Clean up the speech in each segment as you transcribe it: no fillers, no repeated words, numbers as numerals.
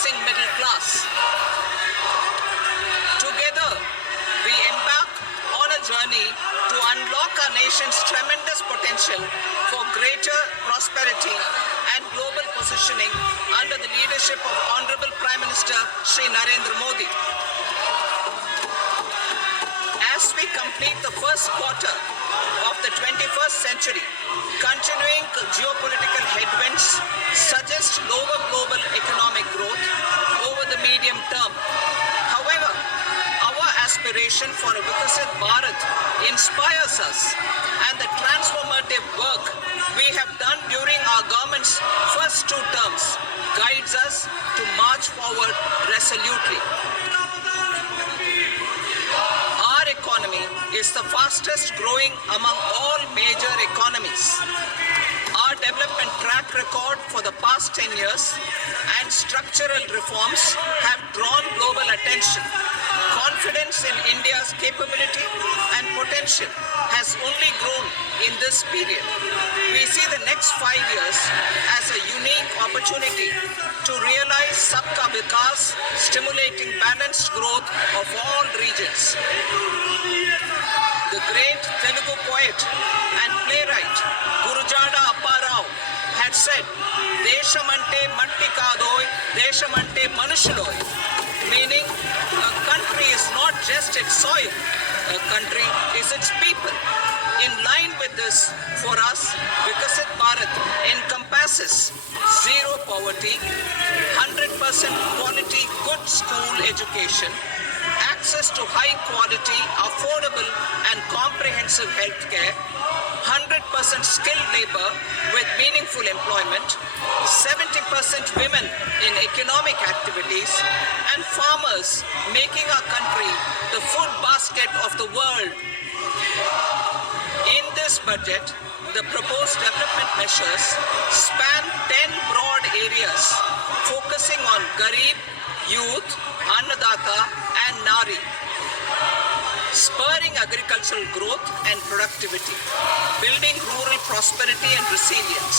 rising middle class. Together, we embark on a journey to unlock our nation's tremendous potential for greater prosperity and global positioning under the leadership of Honorable Prime Minister Shri Narendra Modi. As we complete the first quarter of the 21st century, continuing geopolitical headwinds suggest lower global economic growth over the medium term. However, our aspiration for a Vikasit Bharat inspires us, and the transformative work we have done during our government's first 2 terms guides us to march forward resolutely. Our economy is the fastest growing among all major economies. Our development track record for the past 10 years and structural reforms have drawn global attention. Confidence in India's capability and potential has only grown in this period. We see the next 5 years as a unique opportunity to realize Sabka Vikas, stimulating balanced growth of all regions. The great Telugu poet and playwright Gurujada Apparao had said, "Deshamante matti kadoy, deshamante manushuloy," meaning a country is not just its soil, a country is its people. In line with this, for us, Vikasit Bharat encompasses zero poverty, 100% quality good school education, access to high quality, affordable and comprehensive health care, 100% skilled labor with meaningful employment, 70% women in economic activities, and farmers making our country the food basket of the world. In this budget, the proposed development measures span 10 broad areas, focusing on Garib, youth, Annadata, and Nari, spurring agricultural growth and productivity, building rural prosperity and resilience,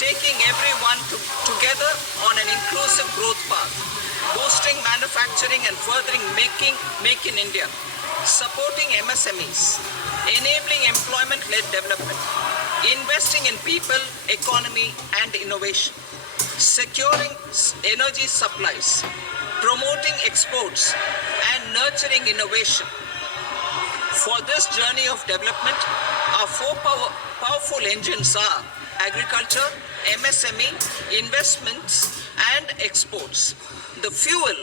taking everyone together on an inclusive growth path, boosting manufacturing and furthering Make in India, supporting MSMEs, enabling employment-led development, investing in people, economy, and innovation, securing energy supplies, promoting exports, and nurturing innovation. For this journey of development, our 4 powerful engines are agriculture, MSME, investments, and exports. The fuel,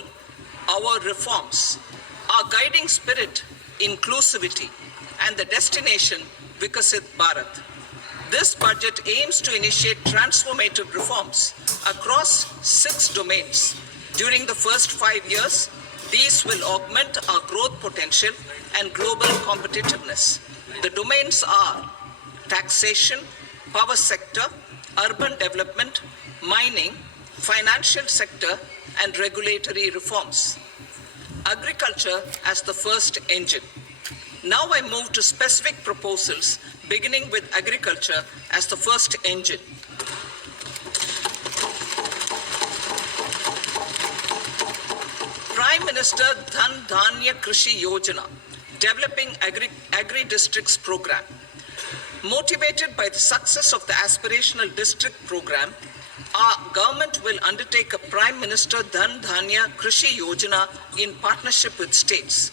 our reforms. Our guiding spirit, inclusivity, and the destination, Vikasit Bharat. This budget aims to initiate transformative reforms across 6 domains. During the first 5 years, these will augment our growth potential and global competitiveness. The domains are taxation, power sector, urban development, mining, financial sector, and regulatory reforms. Agriculture as the first engine. Now I move to specific proposals, beginning with agriculture as the first engine. Prime Minister Dhan Dhanya Krishi Yojana, developing agri-districts program. Motivated by the success of the aspirational district program, our government will undertake a Prime Minister Dhan Dhanya Krishi Yojana in partnership with states.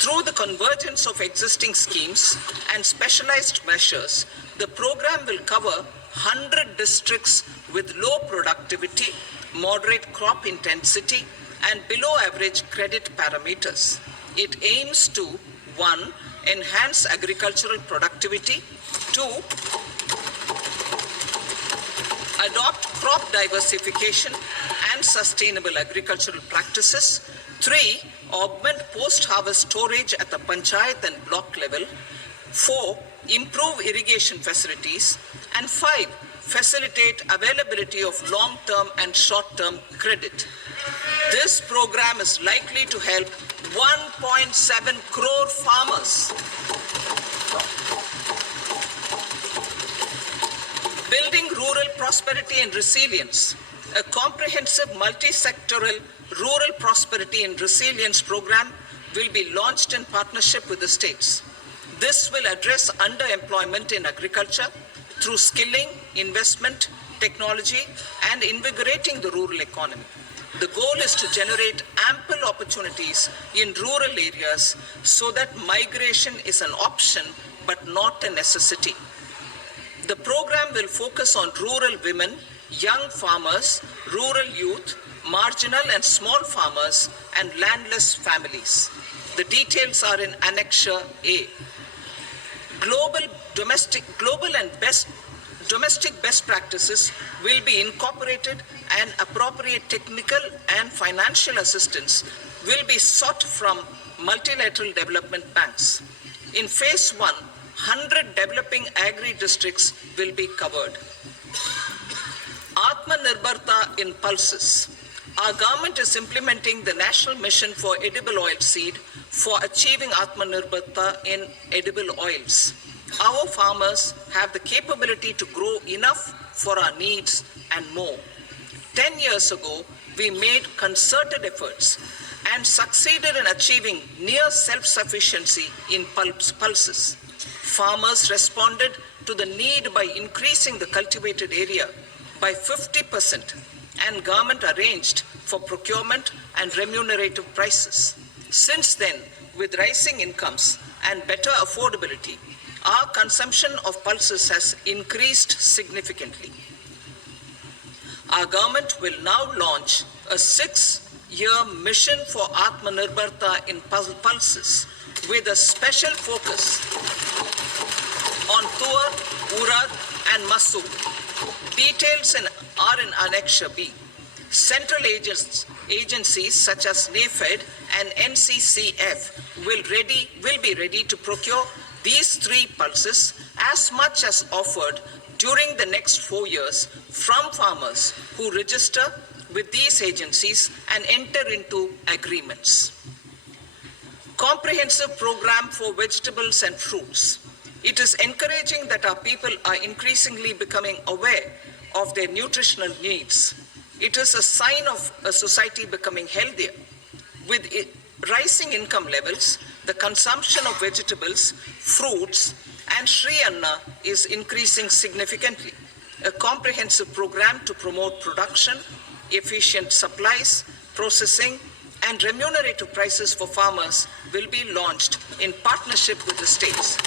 Through the convergence of existing schemes and specialized measures, the program will cover 100 districts with low productivity, moderate crop intensity, and below average credit parameters. It aims to 1. Enhance agricultural productivity, 2. Adopt crop diversification and sustainable agricultural practices, 3. Augment post-harvest storage at the panchayat and block level, 4. Improve irrigation facilities, and 5. Facilitate availability of long-term and short-term credit. This program is likely to help 1.7 crore farmers. Building rural prosperity and resilience. A comprehensive multi-sectoral rural prosperity and resilience program will be launched in partnership with the states. This will address underemployment in agriculture through skilling, investment, technology, and invigorating the rural economy. The goal is to generate ample opportunities in rural areas so that migration is an option but not a necessity. The program will focus on rural women, young farmers, rural youth, marginal and small farmers, and landless families. The details are in Annexure A. Domestic best practices will be incorporated, and appropriate technical and financial assistance will be sought from multilateral development banks. In phase 1, 100 developing agri-districts will be covered. Atmanirbharta in pulses. Our government is implementing the National Mission for Edible Oilseed for achieving Atmanirbharta in edible oils. Our farmers have the capability to grow enough for our needs and more. 10 years ago, we made concerted efforts and succeeded in achieving near self-sufficiency in pulses. Farmers responded to the need by increasing the cultivated area by 50%, and government arranged for procurement and remunerative prices. Since then, with rising incomes and better affordability, our consumption of pulses has increased significantly. Our government will now launch a 6-year mission for Atmanirbharta in pulses with a special focus on Tuar, Urad, and Masoor. Details are in Annexure B. Central agencies such as NAFED and NCCF will be ready to procure these 3 pulses as much as offered during the next 4 years from farmers who register with these agencies and enter into agreements. Comprehensive program for vegetables and fruits. It is encouraging that our people are increasingly becoming aware of their nutritional needs. It is a sign of a society becoming healthier. With rising income levels, the consumption of vegetables, fruits, and Sri Anna is increasing significantly. A comprehensive program to promote production, efficient supplies, processing, and remunerative prices for farmers will be launched in partnership with the states.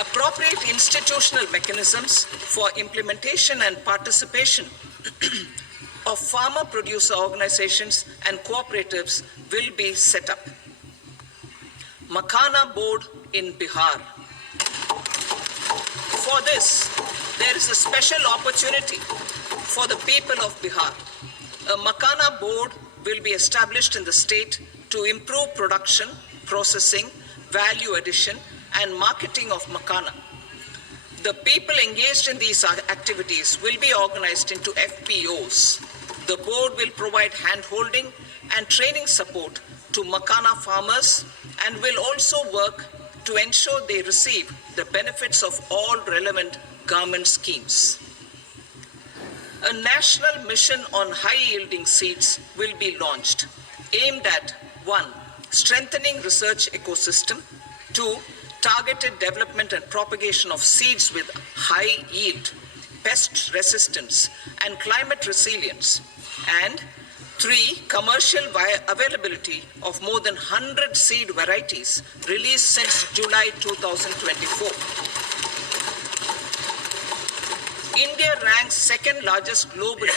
Appropriate institutional mechanisms for implementation and participation of farmer producer organizations and cooperatives will be set up. Makhana board in Bihar. For this, there is a special opportunity for the people of Bihar. A Makhana board will be established in the state to improve production, processing, value addition, and marketing of Makhana. The people engaged in these activities will be organized into FPOs. The board will provide hand-holding and training support to Makhana farmers and will also work to ensure they receive the benefits of all relevant government schemes. A national mission on high-yielding seeds will be launched, aimed at 1. Strengthening research ecosystem, 2. Targeted development and propagation of seeds with high yield, pest resistance, and climate resilience, and 3. Commercial availability of more than 100 seed varieties released since July 2024. India ranks second largest globally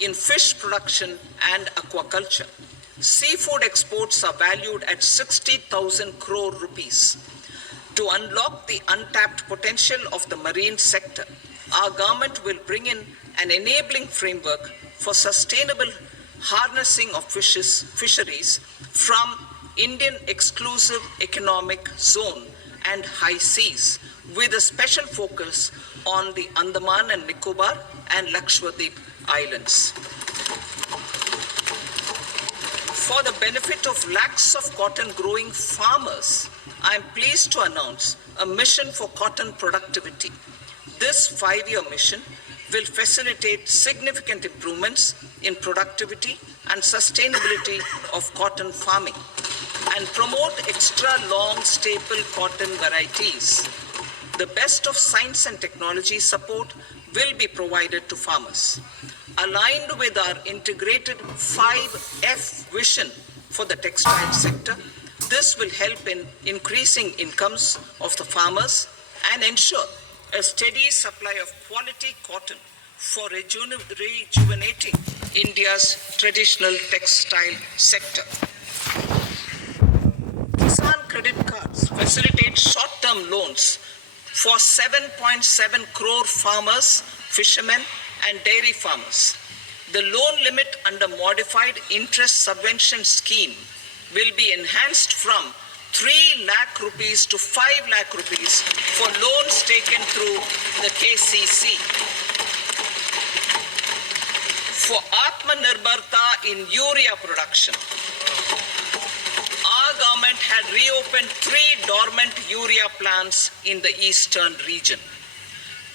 in fish production and aquaculture. Seafood exports are valued at 60,000 crore rupees. To unlock the untapped potential of the marine sector, our government will bring in an enabling framework for sustainable harnessing of fisheries from Indian exclusive economic zone and high seas, with a special focus on the Andaman and Nicobar and Lakshadweep Islands. For the benefit of lakhs of cotton growing farmers, I am pleased to announce a mission for cotton productivity. This 5-year mission will facilitate significant improvements in productivity and sustainability of cotton farming and promote extra long staple cotton varieties. The best of science and technology support will be provided to farmers. Aligned with our integrated 5F vision for the textile sector, this will help in increasing incomes of the farmers and ensure a steady supply of quality cotton for rejuvenating India's traditional textile sector. Kisan credit cards facilitate short-term loans for 7.7 crore farmers, fishermen, and dairy farmers. The loan limit under modified interest subvention scheme will be enhanced from 3 lakh rupees to 5 lakh rupees for loans taken through the KCC. For Atmanirbharta in urea production, our government had reopened 3 dormant urea plants in the eastern region.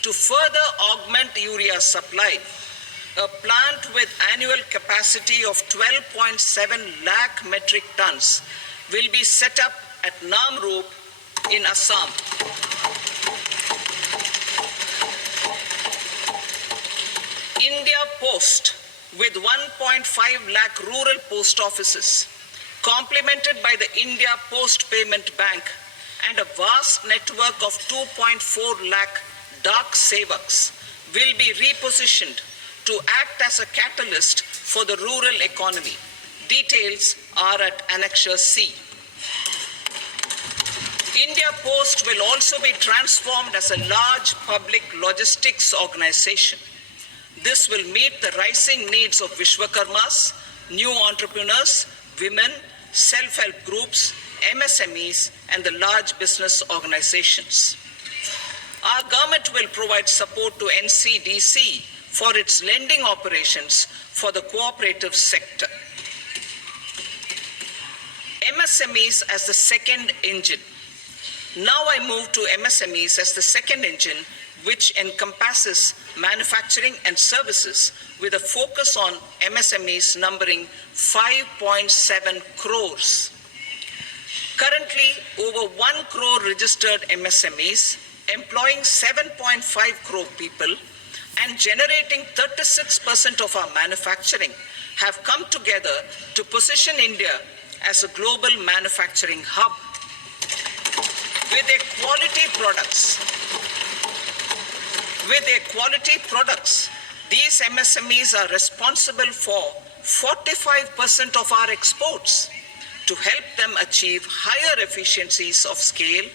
To further augment urea supply, a plant with annual capacity of 12.7 lakh metric tons will be set up at Namrup in Assam. India Post, with 1.5 lakh rural post offices, complemented by the India Post Payment Bank and a vast network of 2.4 lakh Dak Sevaks, will be repositioned to act as a catalyst for the rural economy. Details are at Annexure C. India Post will also be transformed as a large public logistics organization. This will meet the rising needs of Vishwakarmas, new entrepreneurs, women, self-help groups, MSMEs, and the large business organizations. Our government will provide support to NCDC for its lending operations for the cooperative sector. MSMEs as the second engine. Now I move to MSMEs as the second engine, which encompasses manufacturing and services with a focus on MSMEs numbering 5.7 crores. Currently, over 1 crore registered MSMEs, employing 7.5 crore people and generating 36% of our manufacturing, have come together to position India as a global manufacturing hub. With their quality products, these MSMEs are responsible for 45% of our exports. To help them achieve higher efficiencies of scale,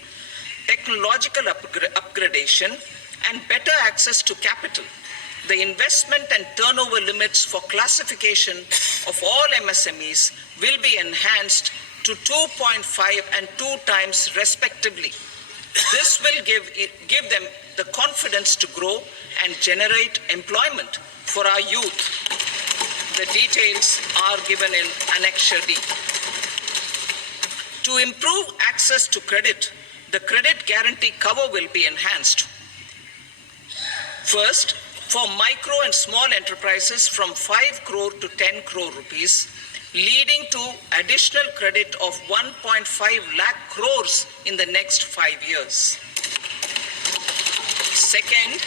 technological upgradation, and better access to capital, the investment and turnover limits for classification of all MSMEs will be enhanced to 2.5 and 2 times respectively. This will give them the confidence to grow and generate employment for our youth. The details are given in Annexure D. To improve access to credit, the credit guarantee cover will be enhanced. First, for micro and small enterprises from 5 crore to 10 crore rupees, leading to additional credit of 1.5 lakh crores in the next 5 years. Second,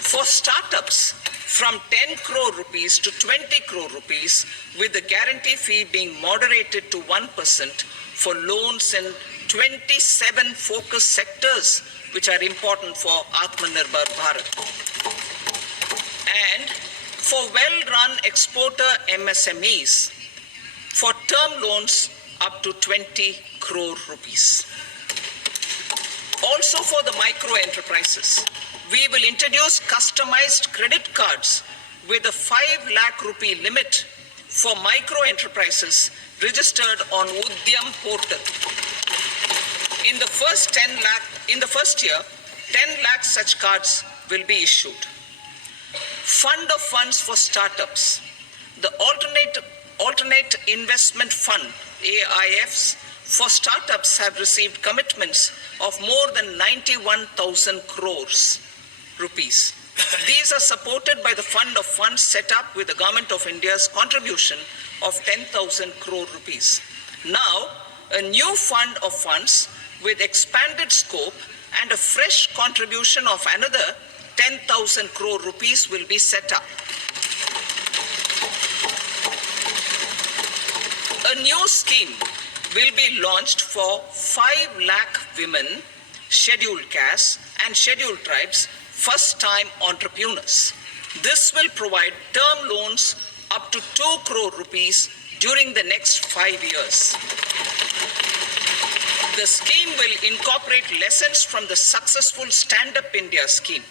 for startups from 10 crore rupees to 20 crore rupees, with the guarantee fee being moderated to 1% for loans in 27 focus sectors which are important for Atmanirbhar Bharat. And for well-run exporter MSMEs, for term loans up to 20 crore rupees. Also for the micro enterprises, we will introduce customized credit cards with a 5 lakh rupee limit for micro enterprises registered on Udyam portal. In the first year, 10 lakh such cards will be issued. Fund of funds for startups. The Alternate Investment Fund, AIFs, for startups have received commitments of more than 91,000 crores. rupees. These are supported by the fund of funds set up with the Government of India's contribution of 10,000 crore rupees. Now, a new fund of funds with expanded scope and a fresh contribution of another 10,000 crore rupees will be set up. A new scheme will be launched for 5 lakh women, scheduled castes and scheduled tribes, first-time entrepreneurs. This will provide term loans up to 2 crore rupees during the next 5 years. The scheme will incorporate lessons from the successful Stand Up India scheme.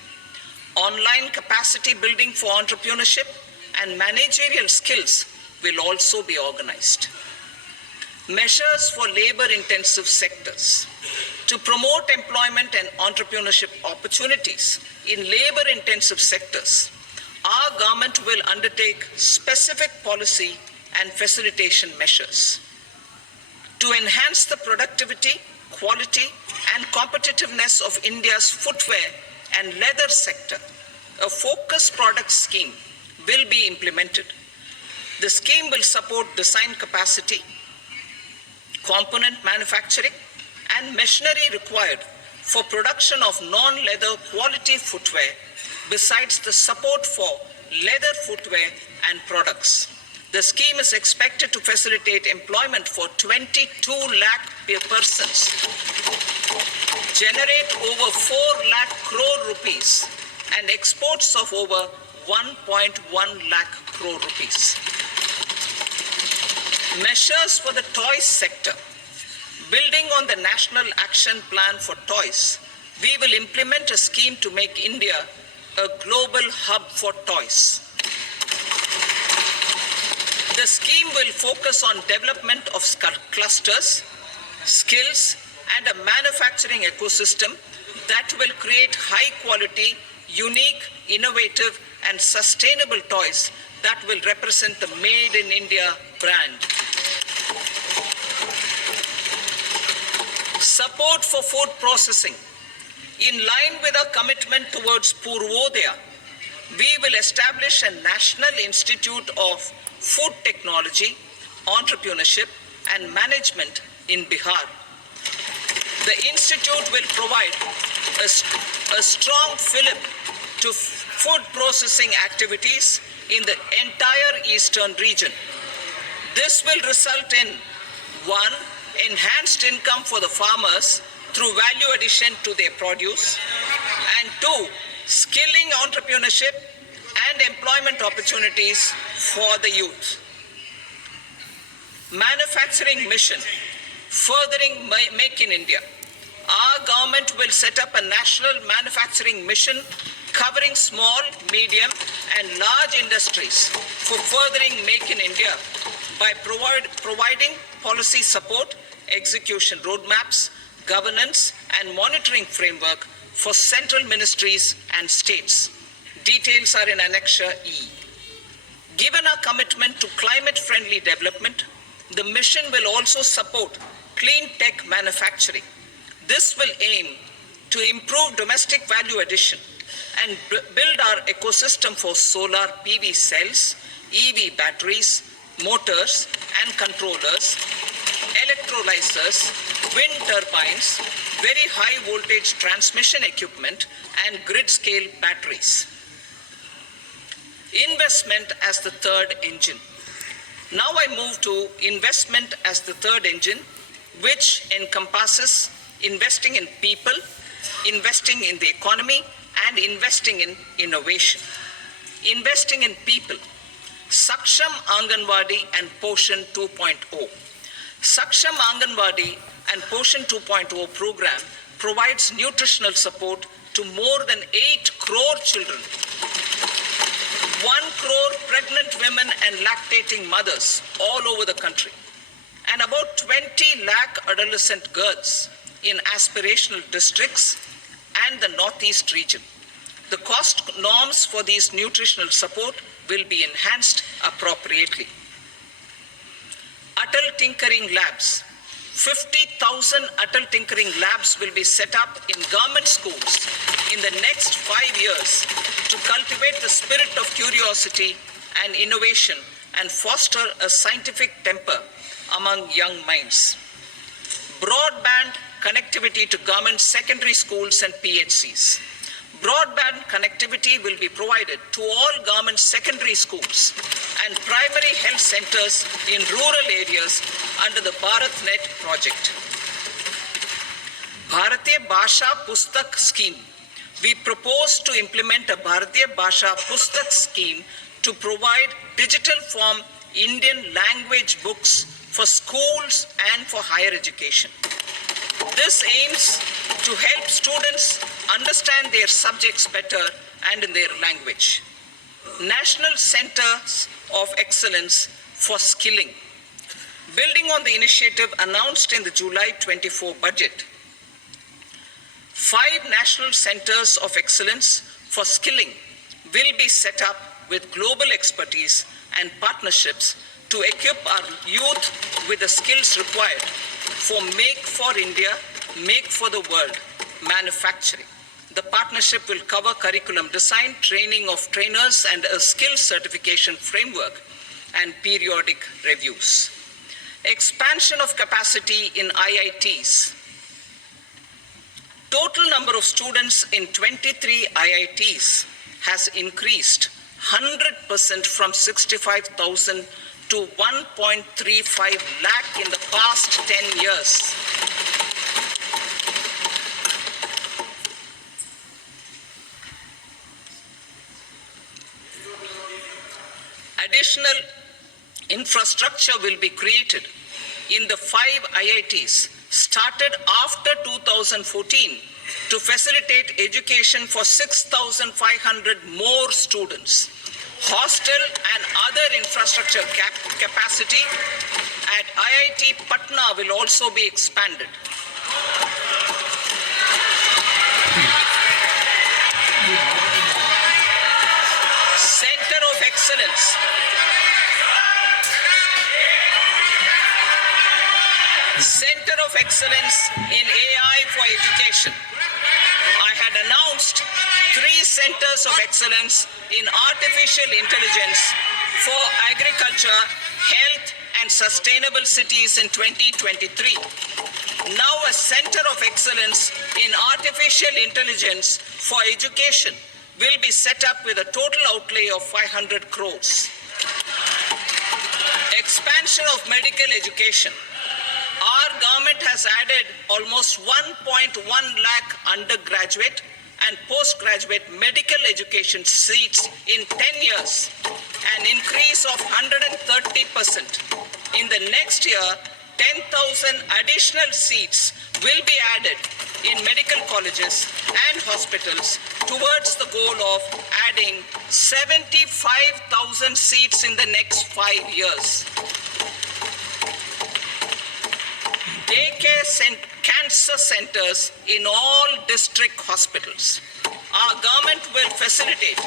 Online capacity building for entrepreneurship and managerial skills will also be organized. Measures for labor-intensive sectors. To promote employment and entrepreneurship opportunities in labor-intensive sectors, our government will undertake specific policy and facilitation measures. To enhance the productivity, quality, and competitiveness of India's footwear and leather sector, a focused product scheme will be implemented. The scheme will support design capacity, component manufacturing, and machinery required for production of non-leather quality footwear, besides the support for leather footwear and products. The scheme is expected to facilitate employment for 22 lakh persons, generate over 4 lakh crore rupees, and exports of over 1.1 lakh crore rupees. Measures for the toys sector. Building on the National Action Plan for Toys, we will implement a scheme to make India a global hub for toys. The scheme will focus on development of clusters, skills, and a manufacturing ecosystem that will create high-quality, unique, innovative, and sustainable toys that will represent the Made in India brand. Support for food processing. In line with our commitment towards Purvodaya, we will establish a National Institute of Food Technology, Entrepreneurship and Management in Bihar. The institute will provide a strong fillip to food processing activities in the entire eastern region. This will result in 1. Enhanced income for the farmers through value addition to their produce, and 2. Skilling entrepreneurship and employment opportunities for the youth. Manufacturing mission, furthering Make in India. Our government will set up a national manufacturing mission covering small, medium, and large industries for furthering Make in India by providing policy support, execution roadmaps, governance, and monitoring framework for central ministries and states. Details are in Annexure E. Given our commitment to climate-friendly development, the mission will also support clean tech manufacturing. This will aim to improve domestic value addition and build our ecosystem for solar PV cells, EV batteries, motors and controllers, electrolyzers, wind turbines, very high voltage transmission equipment, and grid scale batteries. Investment as the third engine. Now I move to investment as the third engine, which encompasses investing in people, investing in the economy, and investing in innovation. Investing in people. Saksham Anganwadi and Poshan 2.0. Saksham Anganwadi and Poshan 2.0 program provides nutritional support to more than 8 crore children, 1 crore pregnant women and lactating mothers all over the country, and about 20 lakh adolescent girls in aspirational districts and the Northeast region. The cost norms for these nutritional support will be enhanced appropriately. Atal Tinkering Labs. 50,000 Atal Tinkering Labs will be set up in government schools in the next 5 years to cultivate the spirit of curiosity and innovation and foster a scientific temper among young minds. Broadband connectivity to government secondary schools and PHCs. Broadband connectivity will be provided to all government secondary schools and primary health centers in rural areas under the BharatNet project. Bharatiya Bhasha Pustak Scheme. We propose to implement a Bharatiya Bhasha Pustak scheme to provide digital form Indian language books for schools and for higher education. This aims to help students understand their subjects better and in their language. National Centers of Excellence for Skilling. Building on the initiative announced in the July 24 budget, 5 National Centers of Excellence for Skilling will be set up with global expertise and partnerships to equip our youth with the skills required for Make for India, Make for the World manufacturing. The partnership will cover curriculum design, training of trainers, and a skills certification framework and periodic reviews. Expansion of capacity in IITs. Total number of students in 23 IITs has increased 100% from 65,000 to 1.35 lakh in the past 10 years. Additional infrastructure will be created in the 5 IITs started after 2014 to facilitate education for 6,500 more students. Hostel and other infrastructure capacity at IIT Patna will also be expanded. Center of Excellence. Center of Excellence in AI for Education. I had announced 3 centers of excellence in artificial intelligence for agriculture, health, and sustainable cities in 2023. Now a center of excellence in artificial intelligence for education will be set up with a total outlay of 500 crores. Expansion of medical education. Our government has added almost 1.1 lakh undergraduate and postgraduate medical education seats in 10 years, an increase of 130%. In the next year, 10,000 additional seats will be added in medical colleges and hospitals towards the goal of adding 75,000 seats in the next 5 years. Daycare cancer centers in all district hospitals. Our government will facilitate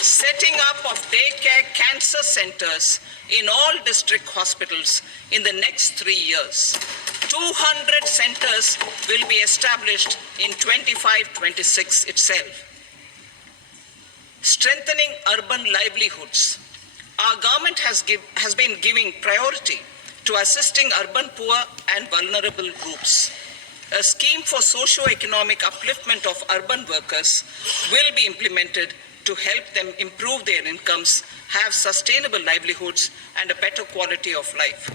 setting up of daycare cancer centers in all district hospitals in the next 3 years. 200 centers will be established in 25-26 itself. Strengthening urban livelihoods. Our government has been giving priority to assisting urban poor and vulnerable groups. A scheme for socio-economic upliftment of urban workers will be implemented to help them improve their incomes, have sustainable livelihoods, and a better quality of life.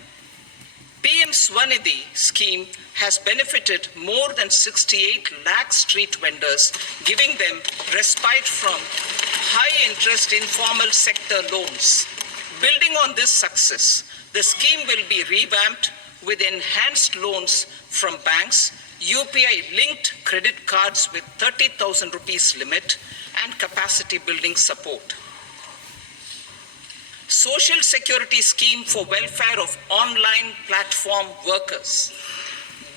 PM Swanidhi scheme has benefited more than 68 lakh street vendors, giving them respite from high-interest informal sector loans. Building on this success, the scheme will be revamped with enhanced loans from banks, UPI-linked credit cards with 30,000 rupees limit, and capacity building support. Social Security Scheme for welfare of online platform workers.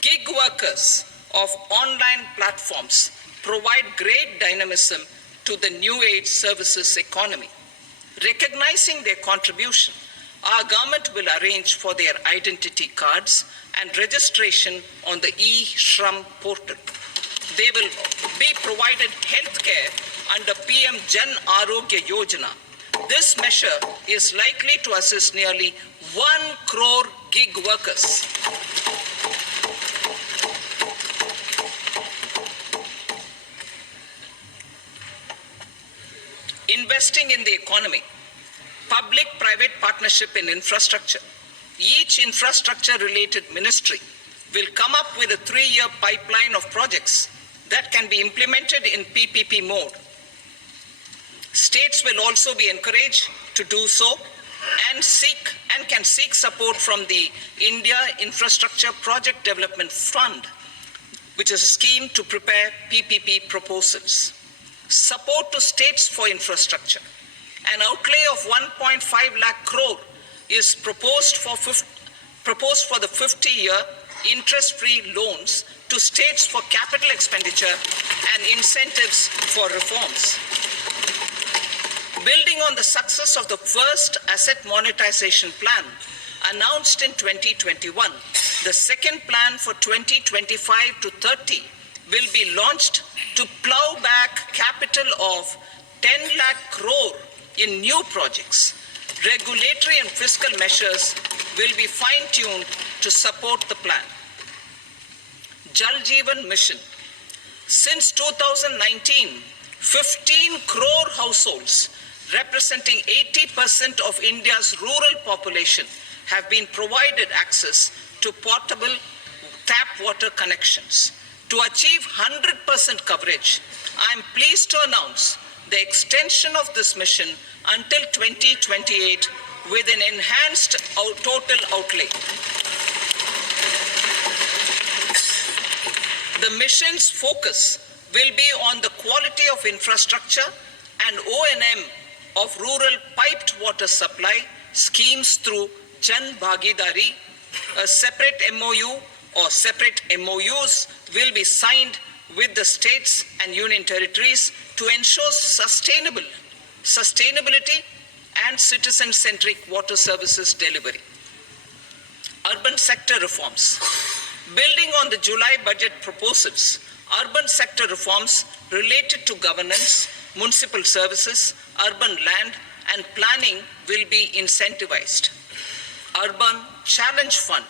Gig workers of online platforms provide great dynamism to the new age services economy. Recognizing their contribution, our government will arrange for their identity cards and registration on the e-Shram portal. They will be provided health care under PM Jan Arogya Yojana. This measure is likely to assist nearly 1 crore gig workers. Investing in the economy. Public-private partnership in infrastructure. Each infrastructure-related ministry will come up with a 3-year pipeline of projects that can be implemented in PPP mode. States will also be encouraged to do so and can seek support from the India Infrastructure Project Development Fund, which is a scheme to prepare PPP proposals. Support to states for infrastructure. An outlay of 1.5 lakh crore is proposed for the 50-year interest-free loans to states for capital expenditure and incentives for reforms. Building on the success of the first asset monetization plan announced in 2021, the second plan for 2025 to 30 will be launched to plow back capital of 10 lakh crore in new projects. Regulatory and fiscal measures will be fine-tuned to support the plan. Jal Jeevan Mission. Since 2019, 15 crore households representing 80% of India's rural population have been provided access to portable tap water connections. To achieve 100% coverage, I am pleased to announce the extension of this mission until 2028 with an enhanced total outlay. The mission's focus will be on the quality of infrastructure and O&M of rural piped water supply schemes through Jan Bhagidari. A separate MOU or separate MOUs will be signed with the states and union territories to ensure sustainability and citizen-centric water services delivery. Urban sector reforms. Building on the July budget proposals, urban sector reforms related to governance, municipal services, urban land and planning will be incentivized. Urban Challenge Fund.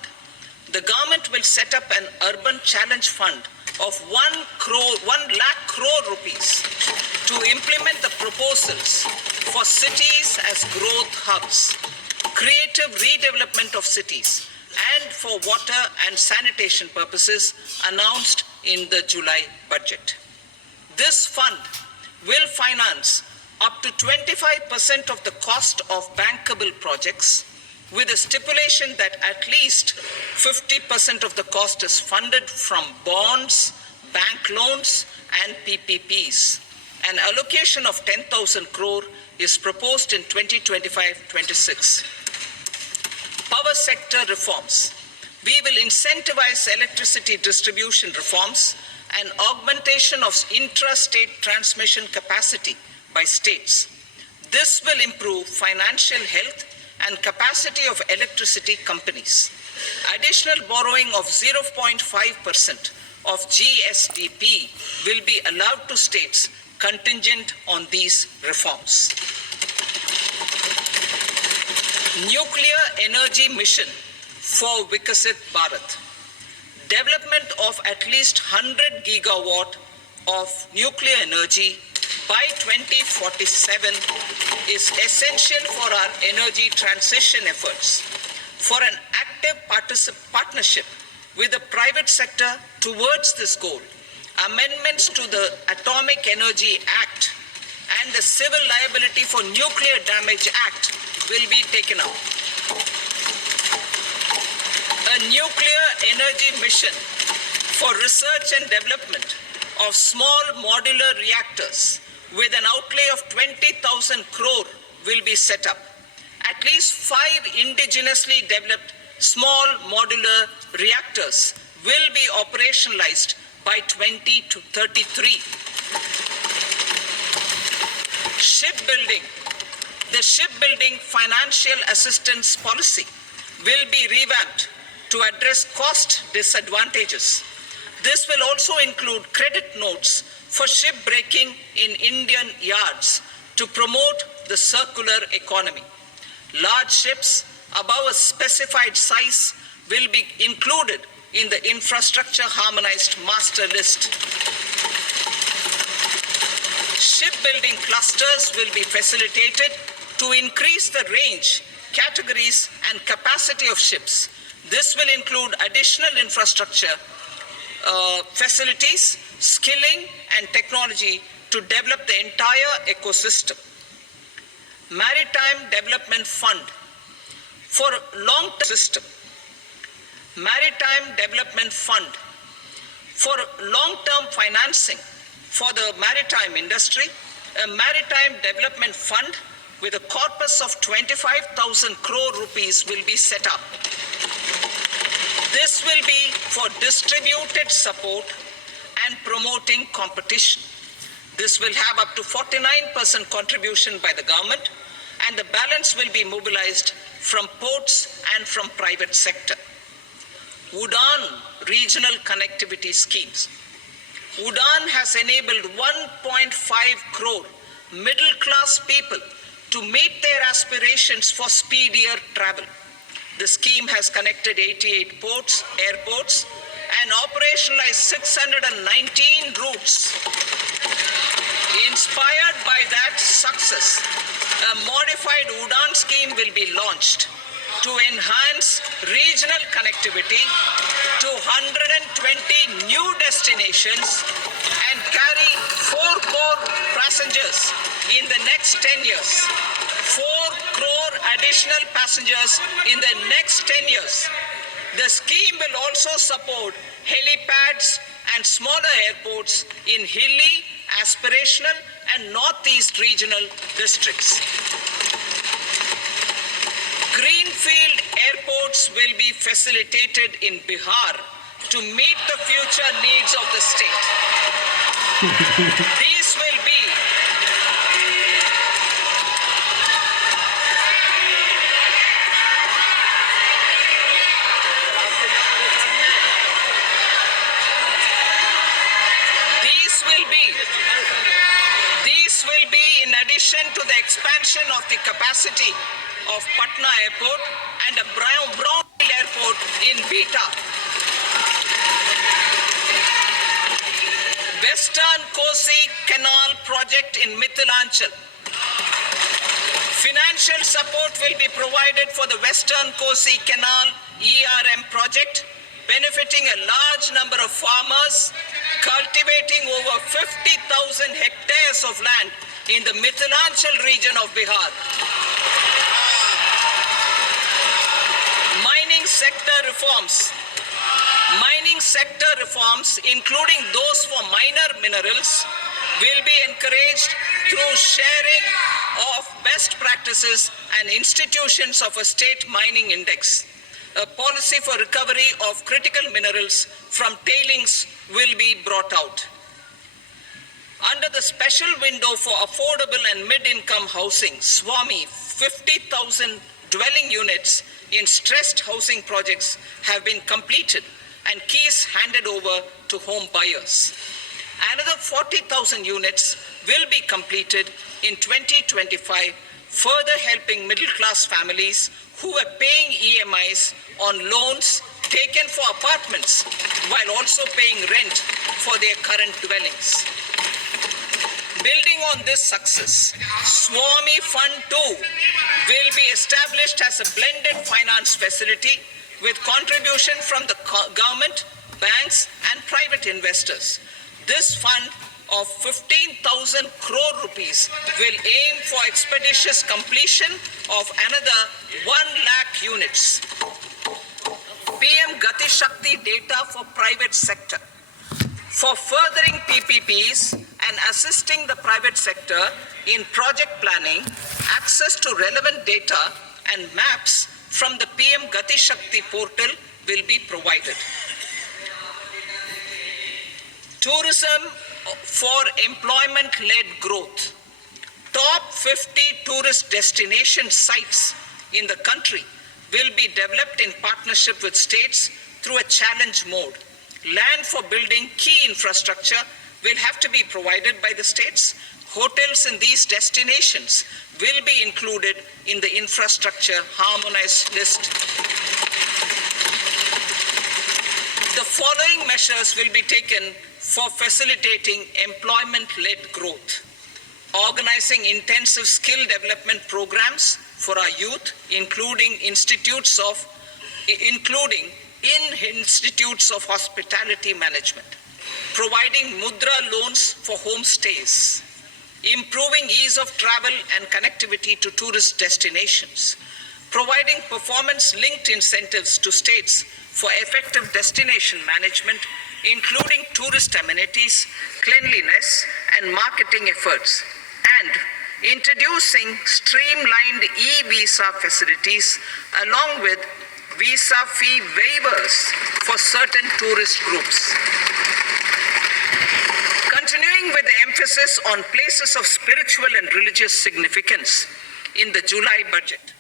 The government will set up an urban challenge fund of 1 lakh crore rupees to implement the proposals for cities as growth hubs, creative redevelopment of cities, and for water and sanitation purposes announced in the July budget. This fund will finance up to 25% of the cost of bankable projects, with a stipulation that at least 50% of the cost is funded from bonds, bank loans, and PPPs. An allocation of 10,000 crore is proposed in 2025-26. Power sector reforms. We will incentivize electricity distribution reforms and augmentation of intrastate transmission capacity by states. This will improve financial health and capacity of electricity companies. Additional borrowing of 0.5% of GSDP will be allowed to states contingent on these reforms. Nuclear energy mission for Vikasit Bharat. Development of at least 100 gigawatt of nuclear energy by 2047 is essential for our energy transition efforts. For an active partnership with the private sector towards this goal, amendments to the Atomic Energy Act and the Civil Liability for Nuclear Damage Act will be taken up. A nuclear energy mission for research and development of small modular reactors with an outlay of 20,000 crore will be set up. At least 5 indigenously developed small modular reactors will be operationalized by 2033. Shipbuilding. The shipbuilding financial assistance policy will be revamped to address cost disadvantages. This will also include credit notes for shipbreaking in Indian yards to promote the circular economy. Large ships above a specified size will be included in the infrastructure harmonized master list. Shipbuilding clusters will be facilitated to increase the range, categories, and capacity of ships. This will include additional infrastructure, facilities, skilling, and technology to develop the entire ecosystem. Maritime Development Fund for long-term system. Maritime Development Fund for long-term financing for the maritime industry. A Maritime Development Fund with a corpus of 25,000 crore rupees will be set up. This will be for distributed support and promoting competition. This will have up to 49% contribution by the government, and the balance will be mobilized from ports and from private sector. UDAN regional connectivity schemes. UDAN has enabled 1.5 crore middle-class people to meet their aspirations for speedier travel. The scheme has connected 88 airports, and operationalized 619 routes. Inspired by that success, a modified UDAN scheme will be launched to enhance regional connectivity to 120 new destinations and carry 4 crore passengers in the next 10 years. 4 crore additional passengers in the next 10 years. The scheme will also support helipads and smaller airports in hilly, aspirational, and northeast regional districts. Greenfield airports will be facilitated in Bihar to meet the future needs of the state. These will be in addition to the expansion of the capacity of Patna Airport and a brownfield airport in Beta. Western Kosi Canal project in Mithilanchal. Financial support will be provided for the Western Kosi Canal ERM project, benefiting a large number of farmers, cultivating over 50,000 hectares of land in the Mithilanchal region of Bihar. Mining sector reforms. Mining sector reforms, including those for minor minerals, will be encouraged through sharing of best practices and institutions of a state mining index. A policy for recovery of critical minerals from tailings will be brought out. Under the special window for affordable and mid-income housing, SWAMI, 50,000 dwelling units in stressed housing projects have been completed and keys handed over to home buyers. Another 40,000 units will be completed in 2025, further helping middle-class families who are paying EMIs on loans taken for apartments while also paying rent for their current dwellings. Building on this success, SWAMI Fund 2 will be established as a blended finance facility with contribution from the government, banks, and private investors. This fund of 15,000 crore rupees will aim for expeditious completion of another 1 lakh units. PM Gati Shakti data for private sector. For furthering PPPs and assisting the private sector in project planning, access to relevant data and maps from the PM Gati Shakti portal will be provided. Tourism for employment-led growth. top 50 tourist destination sites in the country will be developed in partnership with states through a challenge mode. Land for building key infrastructure will have to be provided by the states. Hotels in these destinations will be included in the infrastructure harmonized list. The following measures will be taken for facilitating employment-led growth. Organizing intensive skill development programs for our youth, including in institutes of hospitality management. Providing mudra loans for homestays. Improving ease of travel and connectivity to tourist destinations. Providing performance-linked incentives to states for effective destination management, including tourist amenities, cleanliness, and marketing efforts. And introducing streamlined e-visa facilities along with visa fee waivers for certain tourist groups. Continuing with the emphasis on places of spiritual and religious significance in the July budget,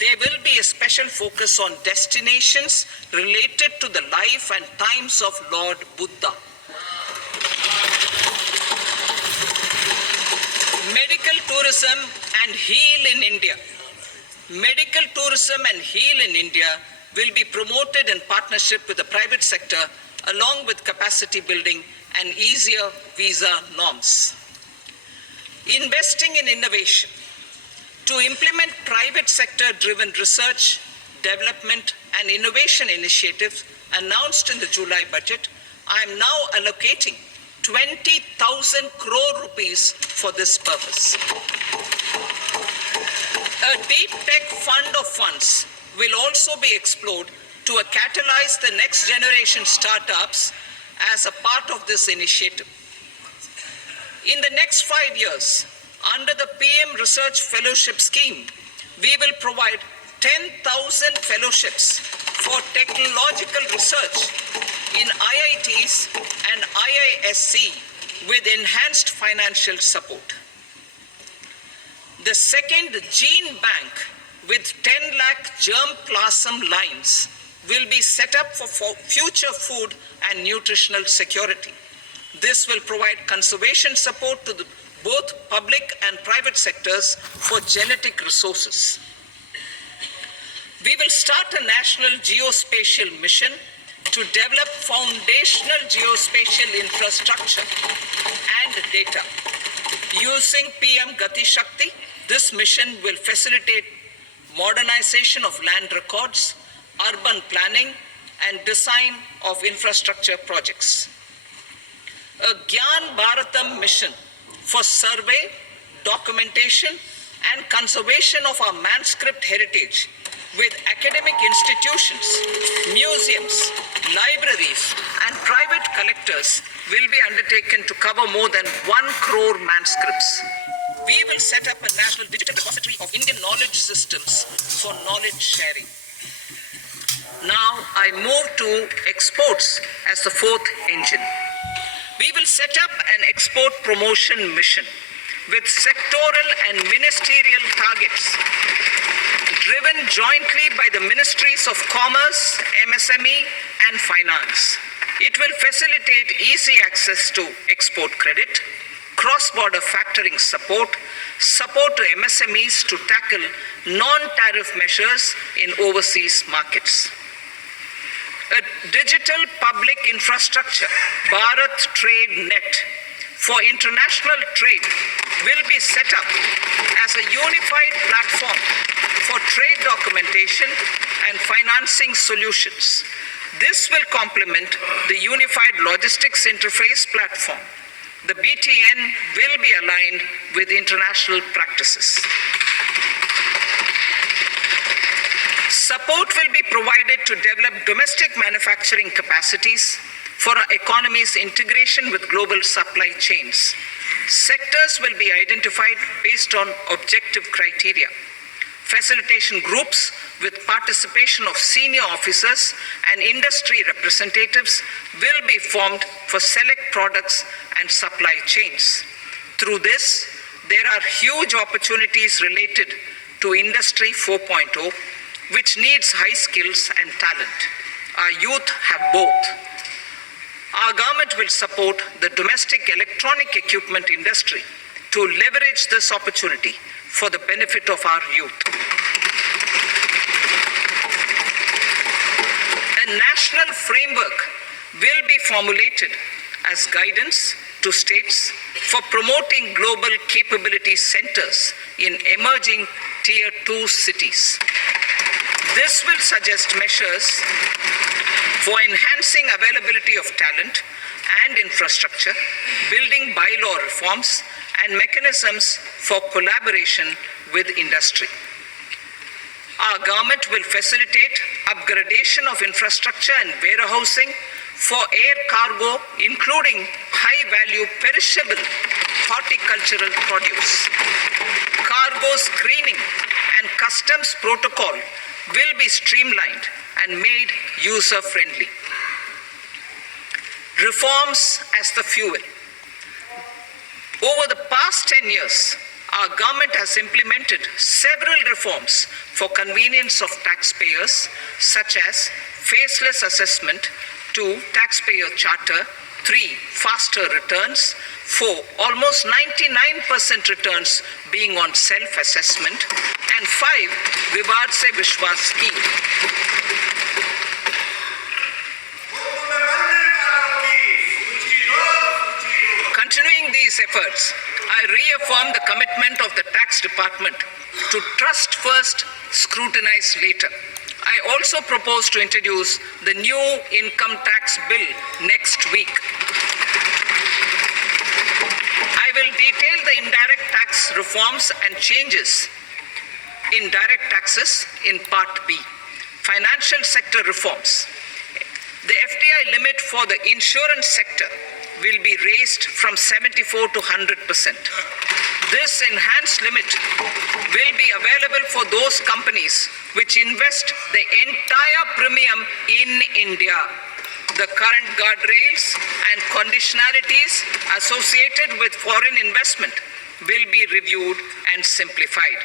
there will be a special focus on destinations related to the life and times of Lord Buddha. Medical tourism and heal in India. Medical tourism and heal in India will be promoted in partnership with the private sector along with capacity building and easier visa norms. Investing in innovation. To implement private sector-driven research, development, and innovation initiatives announced in the July budget, I am now allocating 20,000 crore rupees for this purpose. A deep tech fund of funds will also be explored to catalyze the next generation startups as a part of this initiative. In the next 5 years, under the PM Research Fellowship Scheme, we will provide 10,000 fellowships for technological research in IITs and IISc with enhanced financial support. The second gene bank with 10 lakh germplasm lines will be set up for future food and nutritional security. This will provide conservation support to both public and private sectors for genetic resources. We will start a national geospatial mission to develop foundational geospatial infrastructure and data. Using PM Gati Shakti, this mission will facilitate modernization of land records, urban planning, and design of infrastructure projects. A Gyan Bharatam mission for survey, documentation, and conservation of our manuscript heritage with academic institutions, museums, libraries, and private collectors will be undertaken to cover more than 1 crore manuscripts. We will set up a national digital repository of Indian knowledge systems for knowledge sharing. Now I move to exports as the fourth engine. We will set up an export promotion mission with sectoral and ministerial targets driven jointly by the Ministries of Commerce, MSME, and Finance. It will facilitate easy access to export credit, cross-border factoring support, support to MSMEs to tackle non-tariff measures in overseas markets. A digital public infrastructure, Bharat Trade Net, for international trade will be set up as a unified platform for trade documentation and financing solutions. This will complement the Unified Logistics Interface platform. The BTN will be aligned with international practices. Support will be provided to develop domestic manufacturing capacities for our economy's integration with global supply chains. Sectors will be identified based on objective criteria. Facilitation groups with participation of senior officers and industry representatives will be formed for select products and supply chains. Through this, there are huge opportunities related to Industry 4.0, which needs high skills and talent. Our youth have both. Our government will support the domestic electronic equipment industry to leverage this opportunity for the benefit of our youth. A national framework will be formulated as guidance to states for promoting global capability centers in emerging Tier 2 cities. This will suggest measures for enhancing availability of talent and infrastructure, building bylaw reforms, and mechanisms for collaboration with industry. Our government will facilitate upgradation of infrastructure and warehousing for air cargo, including high-value perishable horticultural produce. Cargo screening and customs protocol will be streamlined and made user-friendly. Reforms as the fuel. Over the past 10 years, our government has implemented several reforms for convenience of taxpayers, such as faceless assessment, 2, taxpayer charter, 3, faster returns, 4, almost 99% returns being on self-assessment, and 5, Vivad Se Vishwas scheme. Continuing these efforts, I reaffirm the commitment of the Tax Department to trust first, scrutinize later. I also propose to introduce the new income tax bill next week. I will detail the indirect tax reforms and changes in direct taxes in Part B. Financial sector reforms. The FDI limit for the insurance sector will be raised from 74 to 100%. This enhanced limit will be available for those companies which invest the entire premium in India. The current guardrails and conditionalities associated with foreign investment will be reviewed and simplified.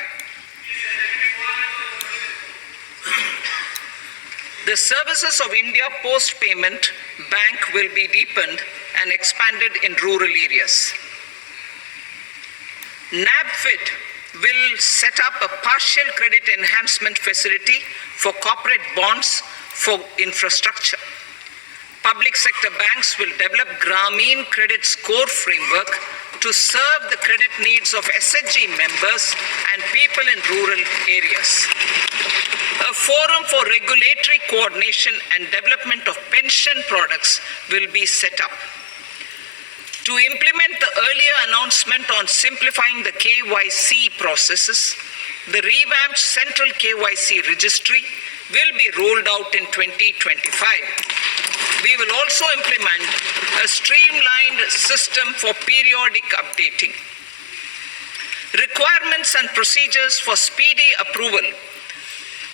The services of India Post Payment Bank will be deepened and expanded in rural areas. NABFID will set up a partial credit enhancement facility for corporate bonds for infrastructure. Public sector banks will develop Grameen Credit Score Framework to serve the credit needs of SHG members and people in rural areas. A forum for regulatory coordination and development of pension products will be set up. To implement the earlier announcement on simplifying the KYC processes, the revamped Central KYC Registry will be rolled out in 2025. We will also implement a streamlined system for periodic updating. Requirements and procedures for speedy approval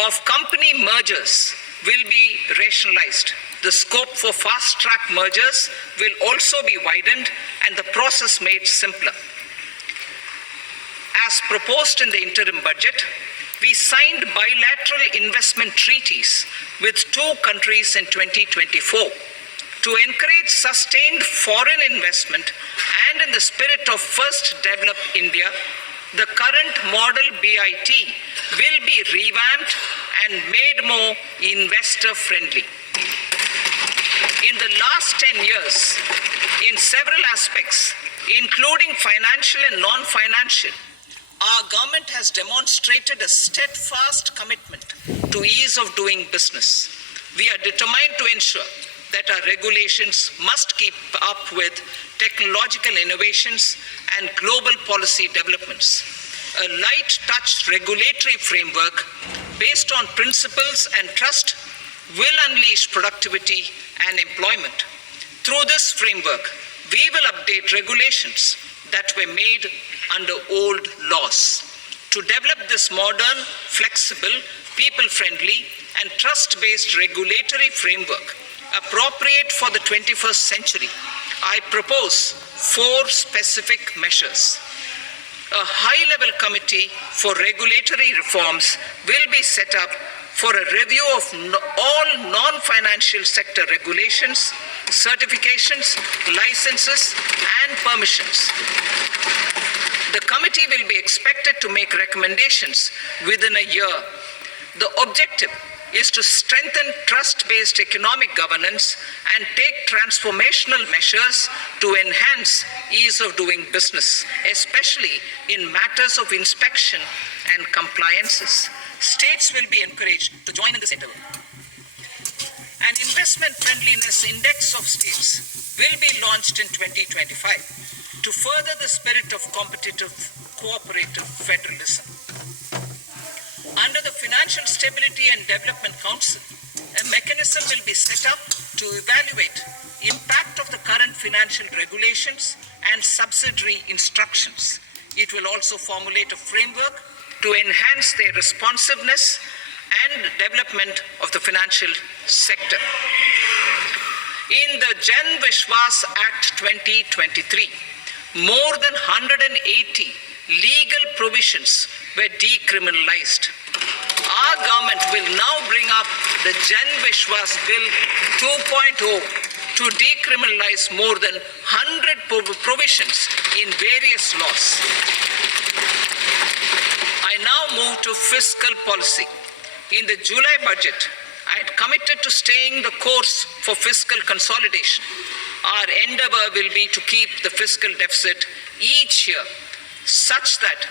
of company mergers will be rationalized. The scope for fast-track mergers will also be widened and the process made simpler. As proposed in the interim budget, we signed bilateral investment treaties with 2 countries in 2024 to encourage sustained foreign investment, and in the spirit of First Develop India, the current model BIT will be revamped and made more investor-friendly. In the last 10 years, in several aspects, including financial and non-financial, our government has demonstrated a steadfast commitment to ease of doing business. We are determined to ensure that our regulations must keep up with technological innovations and global policy developments. A light-touch regulatory framework based on principles and trust will unleash productivity and employment. Through this framework, we will update regulations that were made under old laws. To develop this modern, flexible, people-friendly, and trust-based regulatory framework appropriate for the 21st century, I propose 4 specific measures. A high-level committee for regulatory reforms will be set up for a review of all non-financial sector regulations, certifications, licenses, and permissions. The committee will be expected to make recommendations within a year. The objective is to strengthen trust-based economic governance and take transformational measures to enhance ease of doing business, especially in matters of inspection and compliances. States will be encouraged to join in this endeavor. An investment friendliness index of states will be launched in 2025 to further the spirit of competitive, cooperative federalism. Under the Financial Stability and Development Council, a mechanism will be set up to evaluate impact of the current financial regulations and subsidiary instructions. It will also formulate a framework to enhance their responsiveness and development of the financial sector. In the Jan Vishwas Act 2023, more than 180 legal provisions were decriminalized. Our government will now bring up the Jan Vishwas Bill 2.0 to decriminalize more than 100 provisions in various laws. I now move to fiscal policy. In the July budget, I had committed to staying the course for fiscal consolidation. Our endeavor will be to keep the fiscal deficit each year such that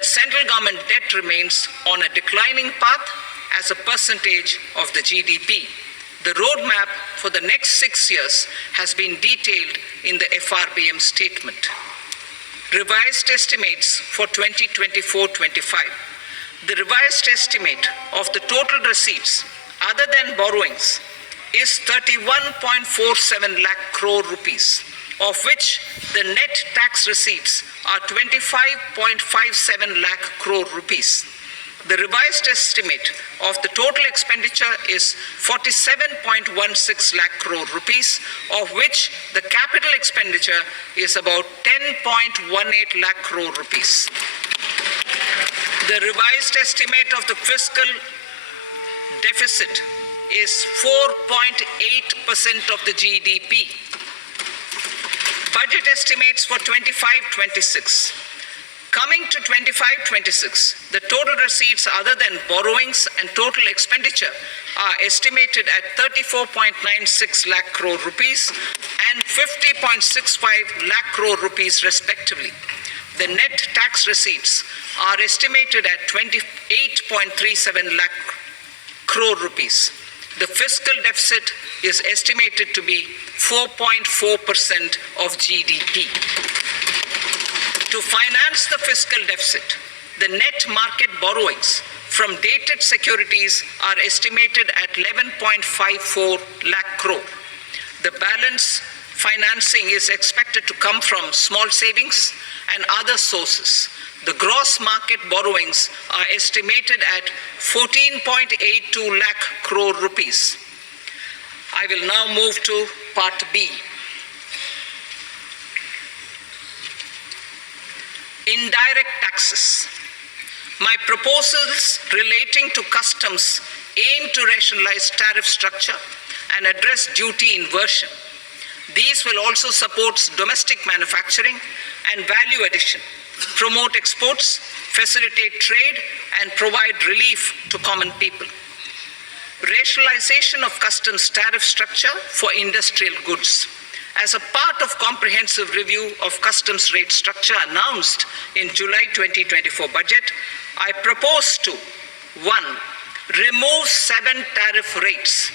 central government debt remains on a declining path as a percentage of the GDP. The roadmap for the next 6 years has been detailed in the FRBM statement. Revised estimates for 2024-25. The revised estimate of the total receipts other than borrowings is 31.47 lakh crore rupees, of which the net tax receipts are 25.57 lakh crore rupees. The revised estimate of the total expenditure is 47.16 lakh crore rupees, of which the capital expenditure is about 10.18 lakh crore rupees. The revised estimate of the fiscal deficit is 4.8% of the GDP. Budget estimates for 25-26. Coming to 25-26, the total receipts other than borrowings and total expenditure are estimated at 34.96 lakh crore rupees and 50.65 lakh crore rupees respectively. The net tax receipts are estimated at 28.37 lakh crore rupees. The fiscal deficit is estimated to be 4.4% of GDP. To finance the fiscal deficit, the net market borrowings from dated securities are estimated at 11.54 lakh crore. The balance financing is expected to come from small savings and other sources. The gross market borrowings are estimated at 14.82 lakh crore rupees. I will now move to Part B. Indirect taxes. My proposals relating to customs aim to rationalize tariff structure and address duty inversion. These will also support domestic manufacturing and value addition, promote exports, facilitate trade, and provide relief to common people. Rationalization of customs tariff structure for industrial goods. As a part of comprehensive review of customs rate structure announced in July 2024 budget, I propose to 1. Remove 7 tariff rates.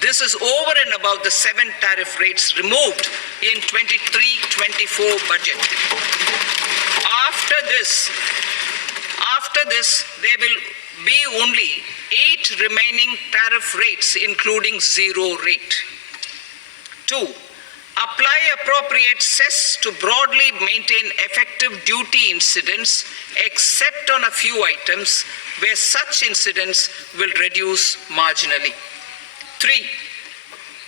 This is over and above the 7 tariff rates removed in 23-24 budget. After this, there will be only 8 remaining tariff rates, including 0 rate. 2. Apply appropriate cess to broadly maintain effective duty incidence, except on a few items where such incidence will reduce marginally. 3.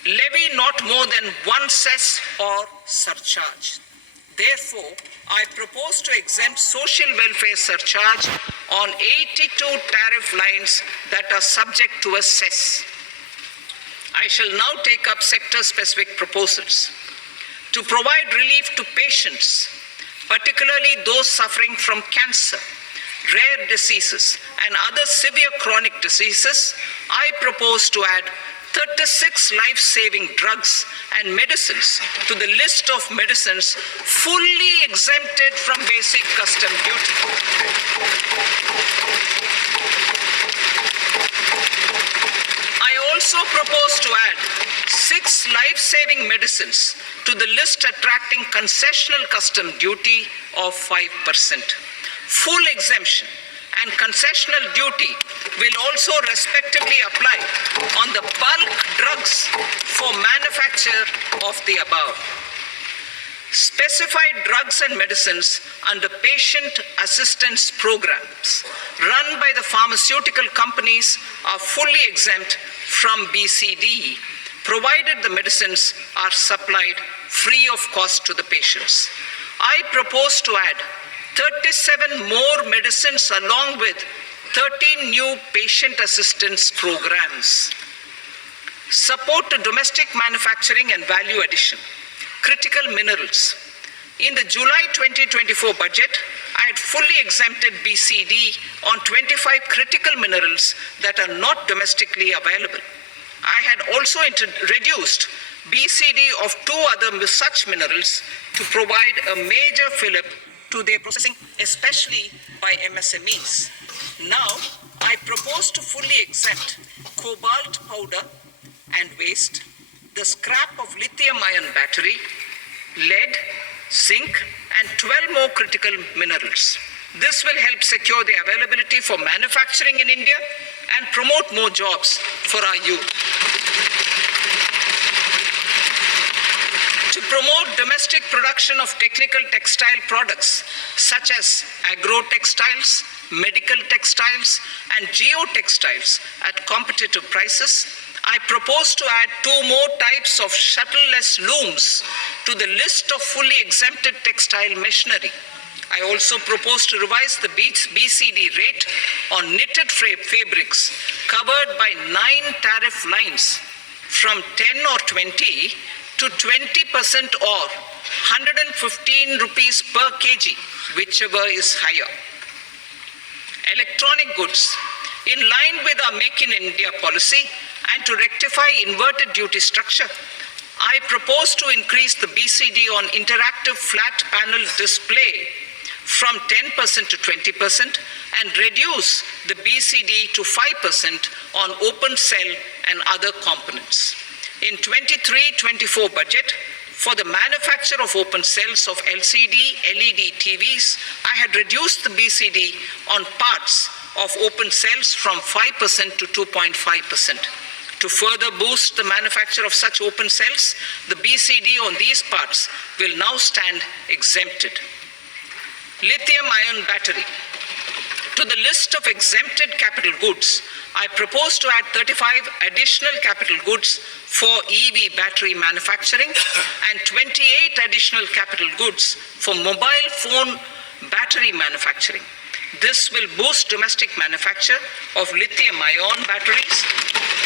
Levy not more than 1 cess or surcharge. Therefore, I propose to exempt social welfare surcharge on 82 tariff lines that are subject to a cess. I shall now take up sector-specific proposals. To provide relief to patients, particularly those suffering from cancer, rare diseases, and other severe chronic diseases, I propose to add 36 life-saving drugs and medicines to the list of medicines fully exempted from basic custom duty. I also propose to add 6 life-saving medicines to the list attracting concessional custom duty of 5%. Full exemption and concessional duty will also respectively apply on the bulk drugs for manufacture of the above. Specified drugs and medicines under patient assistance programs run by the pharmaceutical companies are fully exempt from BCD, provided the medicines are supplied free of cost to the patients. I propose to add 37 more medicines along with 13 new patient assistance programs. Support to domestic manufacturing and value addition. Critical minerals. In the July 2024 budget, I had fully exempted BCD on 25 critical minerals that are not domestically available. I had also reduced BCD of 2 other such minerals to provide a major fillip to their processing, especially by MSMEs. Now, I propose to fully exempt cobalt powder and waste, the scrap of lithium-ion battery, lead, zinc, and 12 more critical minerals. This will help secure the availability for manufacturing in India and promote more jobs for our youth. To promote domestic production of technical textile products such as agro-textiles, medical textiles, and geotextiles at competitive prices, I propose to add 2 more types of shuttle-less looms to the list of fully exempted textile machinery. I also propose to revise the BCD rate on knitted fabrics covered by 9 tariff lines from 10 or 20 to 20% or 115 rupees per kg, whichever is higher. Electronic goods. In line with our Make in India policy and to rectify inverted duty structure, I propose to increase the BCD on interactive flat panel display from 10% to 20% and reduce the BCD to 5% on open cell and other components. In 23-24 budget, for the manufacture of open cells of LCD, LED TVs, I had reduced the BCD on parts of open cells from 5% to 2.5%. To further boost the manufacture of such open cells, the BCD on these parts will now stand exempted. Lithium-ion battery. To the list of exempted capital goods, I propose to add 35 additional capital goods for EV battery manufacturing and 28 additional capital goods for mobile phone battery manufacturing. This will boost domestic manufacture of lithium-ion batteries,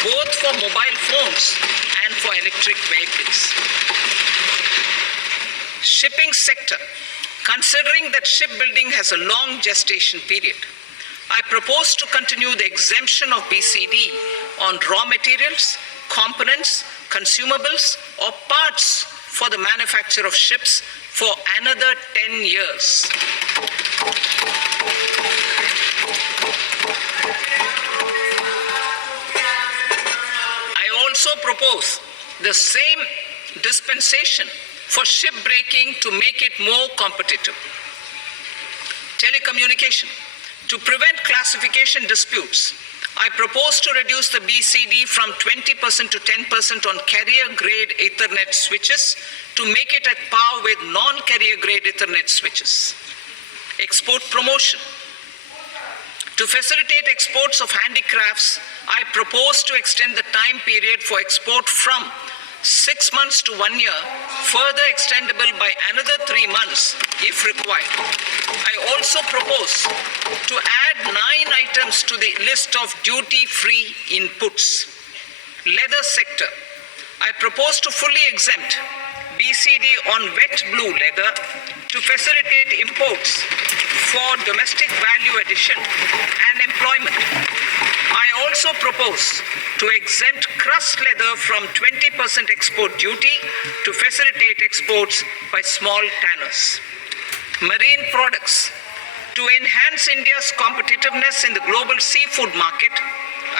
both for mobile phones and for electric vehicles. Shipping sector. Considering that shipbuilding has a long gestation period, I propose to continue the exemption of BCD on raw materials, components, consumables, or parts for the manufacture of ships for another 10 years. I also propose the same dispensation for shipbreaking to make it more competitive. Telecommunication. To prevent classification disputes, I propose to reduce the BCD from 20% to 10% on carrier-grade Ethernet switches to make it at par with non-carrier-grade Ethernet switches. Export promotion. To facilitate exports of handicrafts, I propose to extend the time period for export from 6 months to 1 year, further extendable by another 3 months if required. I also propose to add 9 items to the list of duty-free inputs. Leather sector. I propose to fully exempt BCD on wet blue leather to facilitate imports for domestic value addition and employment. I also propose to exempt crust leather from 20% export duty to facilitate exports by small tanners. Marine products. To enhance India's competitiveness in the global seafood market,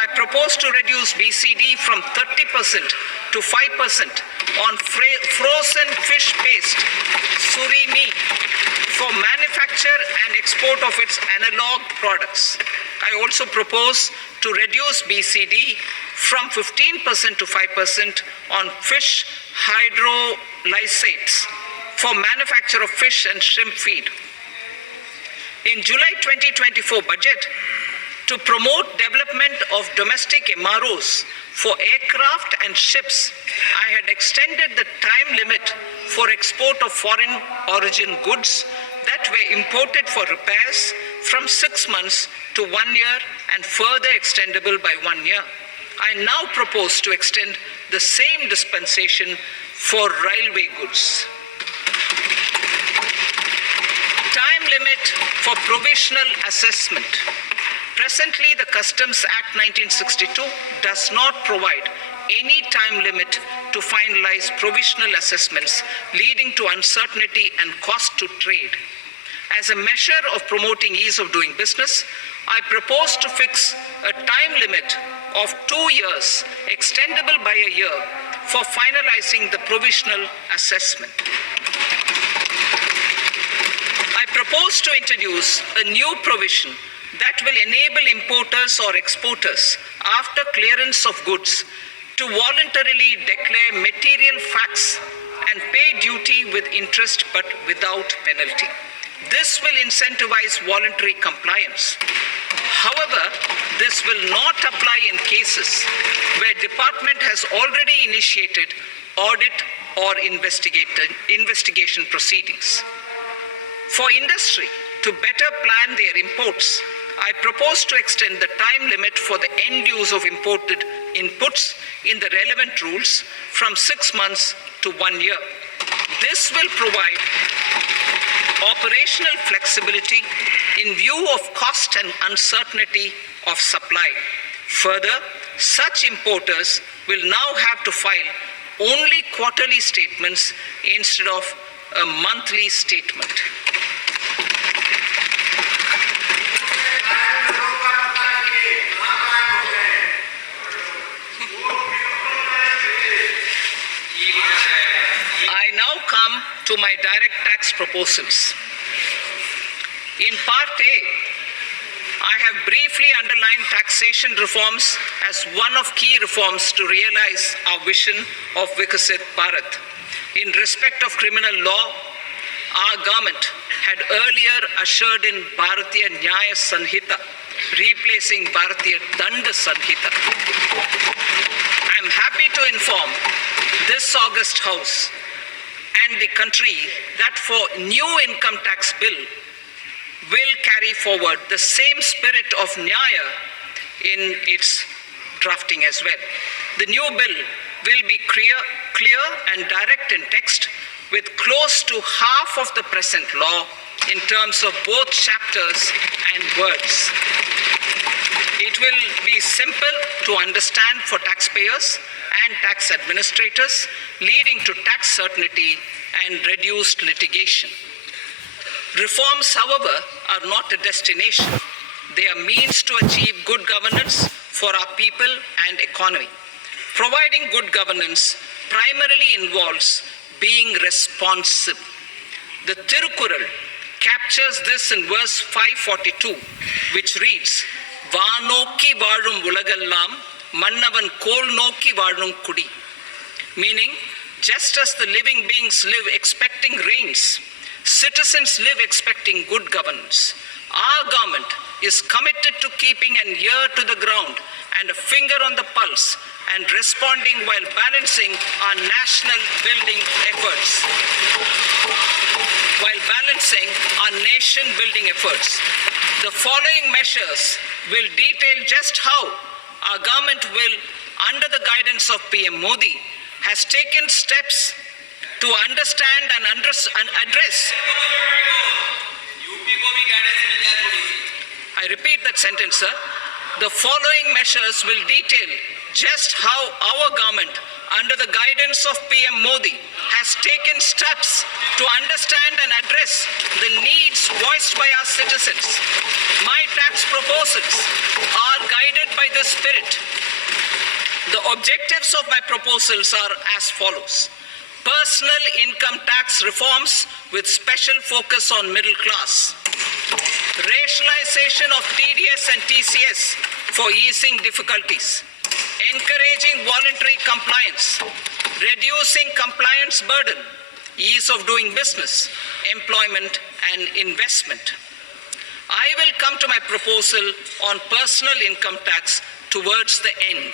I propose to reduce BCD from 30% to 5% on frozen fish paste, surimi, for manufacture and export of its analog products. I also propose to reduce BCD from 15% to 5% on fish hydrolysates for manufacture of fish and shrimp feed. In July 2024 budget, to promote development of domestic MROs for aircraft and ships, I had extended the time limit for export of foreign origin goods that were imported for repairs from 6 months to 1 year and further extendable by 1 year. I now propose to extend the same dispensation for railway goods. Time limit for provisional assessment. Presently, the Customs Act 1962 does not provide any time limit to finalize provisional assessments, leading to uncertainty and cost to trade. As a measure of promoting ease of doing business, I propose to fix a time limit of 2 years, extendable by a year, for finalizing the provisional assessment. I propose to introduce a new provision that will enable importers or exporters, after clearance of goods, to voluntarily declare material facts and pay duty with interest but without penalty. This will incentivize voluntary compliance. However, this will not apply in cases where department has already initiated audit or investigation proceedings. For industry to better plan their imports, I propose to extend the time limit for the end use of imported inputs in the relevant rules from 6 months to 1 year. This will provide operational flexibility in view of cost and uncertainty of supply. Further, such importers will now have to file only quarterly statements instead of a monthly statement. I now come to my direct tax proposals. In Part A, I have briefly underlined taxation reforms as one of key reforms to realize our vision of Vikasit Bharat. In respect of criminal law, our government had earlier ushered in Bharatiya Nyaya Sanhita, replacing Bharatiya Danda Sanhita. I am happy to inform this august House and the country that for new income tax bill will carry forward the same spirit of Nyaya in its drafting as well. The new bill will be clear and direct in text, with close to half of the present law in terms of both chapters and words. It will be simple to understand for taxpayers and tax administrators, leading to tax certainty and reduced litigation. Reforms, however, are not a destination. They are means to achieve good governance for our people and economy. Providing good governance primarily involves being responsive. The Tirukural captures this in verse 542, which reads, "Vaanokki vaazhum ulagallam, mannavan kol nokki vaazhum kudi," meaning, just as the living beings live expecting rains, citizens live expecting good governance. Our government is committed to keeping an ear to the ground and a finger on the pulse and responding while balancing our national building efforts. The following measures will detail just how our government will, under the guidance of PM Modi, has taken steps to understand and address. I repeat that sentence, sir. The following measures will detail just how our government, under the guidance of PM Modi, has taken steps to understand and address the needs voiced by our citizens. My tax proposals are guided by this spirit. The objectives of my proposals are as follows. Personal income tax reforms with special focus on middle class. Rationalization of TDS and TCS for easing difficulties. Encouraging voluntary compliance. Reducing compliance burden. Ease of doing business, employment and investment. I will come to my proposal on personal income tax towards the end.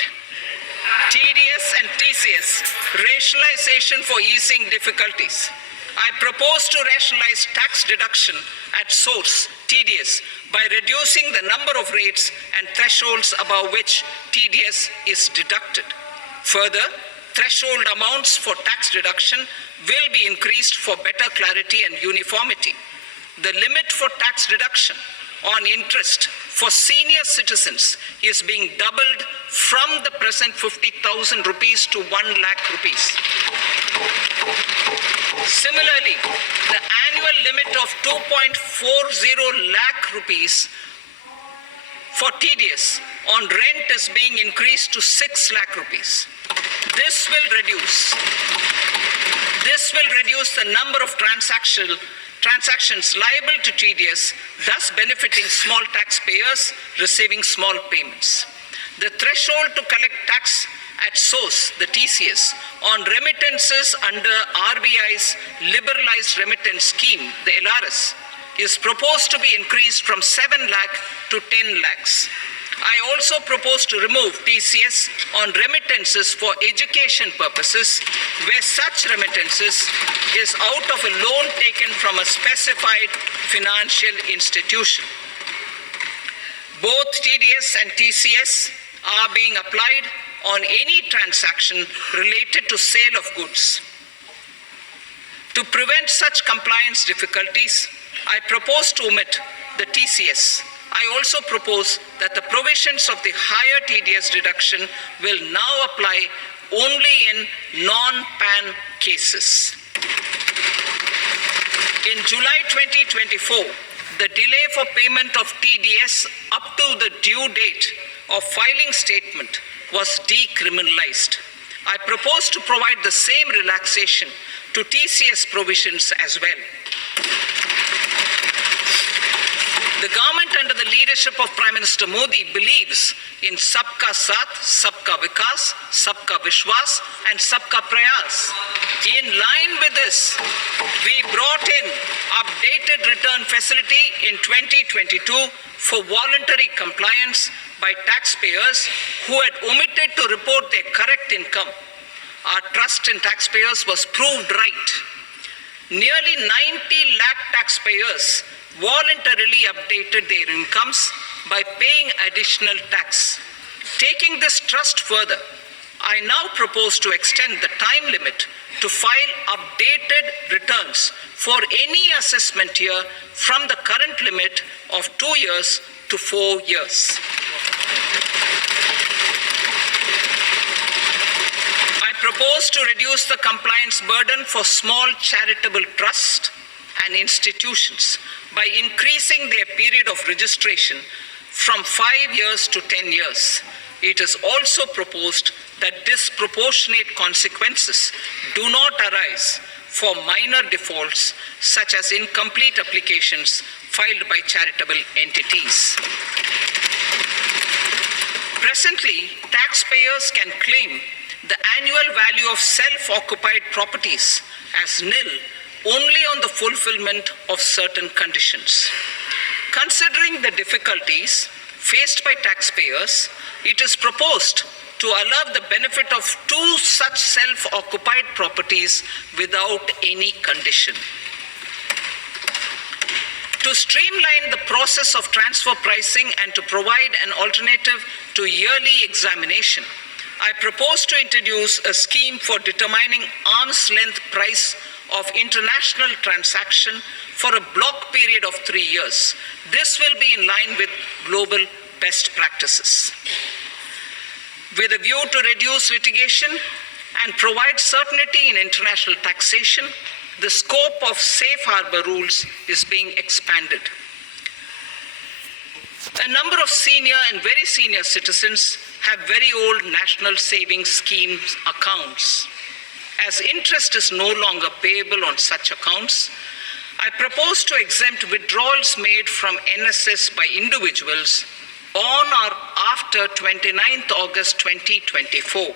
TDS and TCS, rationalization for easing difficulties. I propose to rationalize tax deduction at source, TDS, by reducing the number of rates and thresholds above which TDS is deducted. Further, threshold amounts for tax deduction will be increased for better clarity and uniformity. The limit for tax deduction on interest for senior citizens is being doubled from the present 50,000 rupees to 1 lakh rupees. Similarly, the annual limit of 2.40 lakh rupees for TDS on rent is being increased to 6 lakh rupees. This will reduce the number of transactions liable to TDS, thus benefiting small taxpayers receiving small payments. The threshold to collect tax at source, the TCS, on remittances under RBI's liberalized remittance scheme, the LRS, is proposed to be increased from 7 lakh to 10 lakhs. I also propose to remove TCS on remittances for education purposes, where such remittances is out of a loan taken from a specified financial institution. Both TDS and TCS are being applied on any transaction related to sale of goods. To prevent such compliance difficulties, I propose to omit the TCS. I also propose that the provisions of the higher TDS deduction will now apply only in non-PAN cases. In July 2024, the delay for payment of TDS up to the due date of filing statement was decriminalized. I propose to provide the same relaxation to TCS provisions as well. The government under the leadership of Prime Minister Modi believes in Sabka Saath, Sabka Vikas, Sabka Vishwas and Sabka Prayas. In line with this, we brought in updated return facility in 2022 for voluntary compliance by taxpayers who had omitted to report their correct income. Our trust in taxpayers was proved right. Nearly 90 lakh taxpayers voluntarily updated their incomes by paying additional tax. Taking this trust further, I now propose to extend the time limit to file updated returns for any assessment year from the current limit of 2 years to 4 years. I propose to reduce the compliance burden for small charitable trusts and institutions by increasing their period of registration from 5 years to 10 years. It is also proposed that disproportionate consequences do not arise for minor defaults such as incomplete applications filed by charitable entities. Presently, taxpayers can claim the annual value of self-occupied properties as nil only on the fulfillment of certain conditions. Considering the difficulties faced by taxpayers, it is proposed to allow the benefit of 2 such self-occupied properties without any condition. To streamline the process of transfer pricing and to provide an alternative to yearly examination, I propose to introduce a scheme for determining arm's length price of international transaction for a block period of 3 years. This will be in line with global best practices. With a view to reduce litigation and provide certainty in international taxation, the scope of safe harbor rules is being expanded. A number of senior and very senior citizens have very old national savings schemes accounts. As interest is no longer payable on such accounts, I propose to exempt withdrawals made from NSS by individuals on or after 29th August 2024.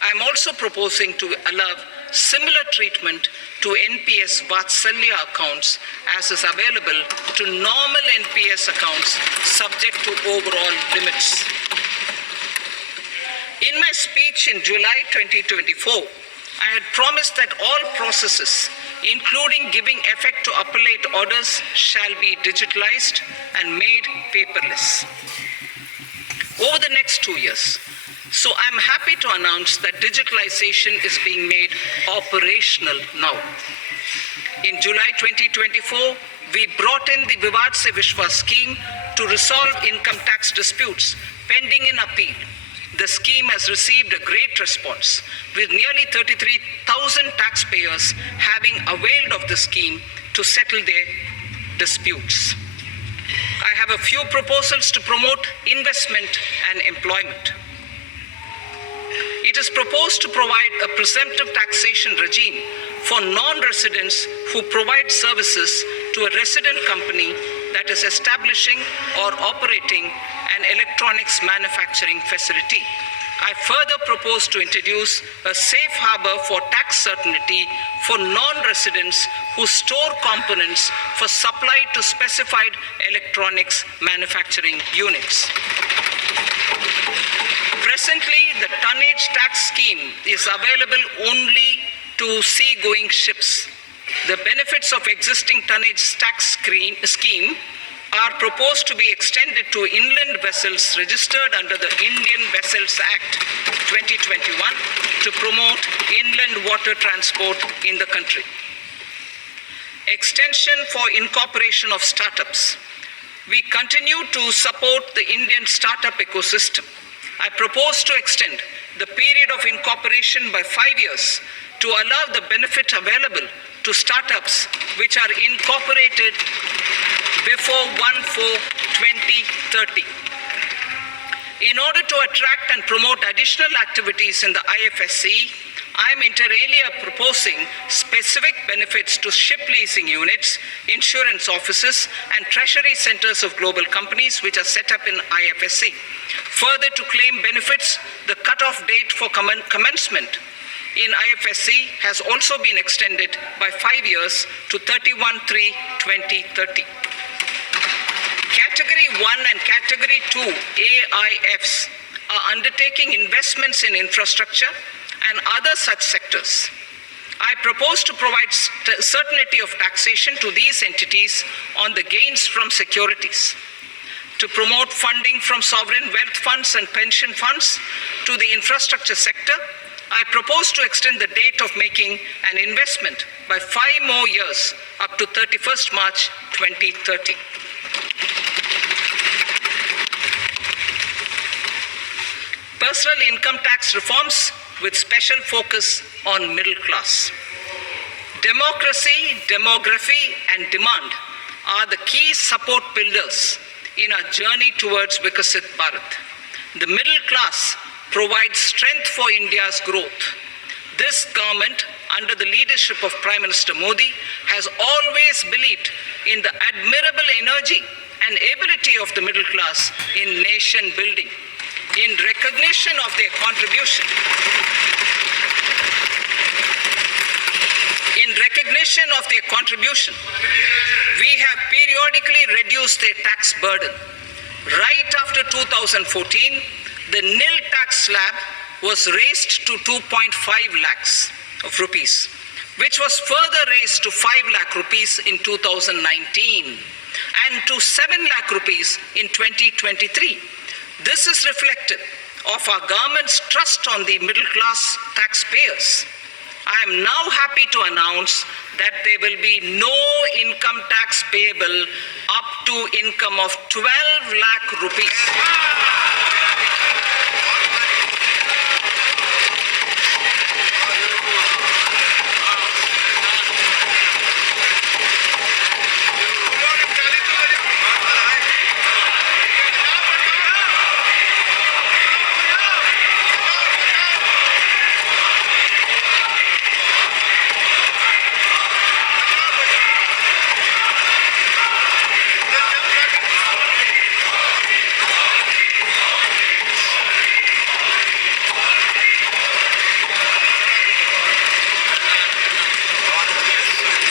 I am also proposing to allow similar treatment to NPS Vatsalya accounts as is available to normal NPS accounts subject to overall limits. In my speech in July 2024, I had promised that all processes, including giving effect to appellate orders, shall be digitalized and made paperless over the next 2 years. So I'm happy to announce that digitalization is being made operational now. In July 2024, we brought in the Vivad Se Vishwas scheme to resolve income tax disputes pending in appeal. The scheme has received a great response, with nearly 33,000 taxpayers having availed of the scheme to settle their disputes. I have a few proposals to promote investment and employment. It is proposed to provide a presumptive taxation regime for non-residents who provide services to a resident company that is establishing or operating an electronics manufacturing facility. I further propose to introduce a safe harbor for tax certainty for non-residents who store components for supply to specified electronics manufacturing units. Presently, the tonnage tax scheme is available only to sea-going ships. The benefits of existing tonnage tax scheme are proposed to be extended to inland vessels registered under the Indian Vessels Act 2021 to promote inland water transport in the country. Extension for incorporation of startups. We continue to support the Indian startup ecosystem. I propose to extend the period of incorporation by 5 years to allow the benefit available to startups which are incorporated before 1/4/2030. In order to attract and promote additional activities in the IFSC, I am inter alia proposing specific benefits to ship leasing units, insurance offices, and treasury centers of global companies which are set up in IFSC. Further, to claim benefits, the cutoff date for commencement in IFSC has also been extended by 5 years to 31/3/2030. Category 1 and Category 2 AIFs are undertaking investments in infrastructure and other such sectors. I propose to provide certainty of taxation to these entities on the gains from securities. To promote funding from sovereign wealth funds and pension funds to the infrastructure sector, I propose to extend the date of making an investment by 5 more years up to 31st March 2030. Personal income tax reforms with special focus on middle class. Democracy, demography, and demand are the key support pillars in our journey towards Vikasit Bharat. The middle class provides strength for India's growth. This government, under the leadership of Prime Minister Modi, has always believed in the admirable energy and ability of the middle class in nation building. In recognition of their contribution, we have periodically reduced their tax burden. Right after 2014, the nil tax slab was raised to 2.5 lakhs of rupees, which was further raised to 5 lakh rupees in 2019 and to 7 lakh rupees in 2023. This is reflective of our government's trust on the middle class taxpayers. I am now happy to announce that there will be no income tax payable up to income of 12 lakh rupees.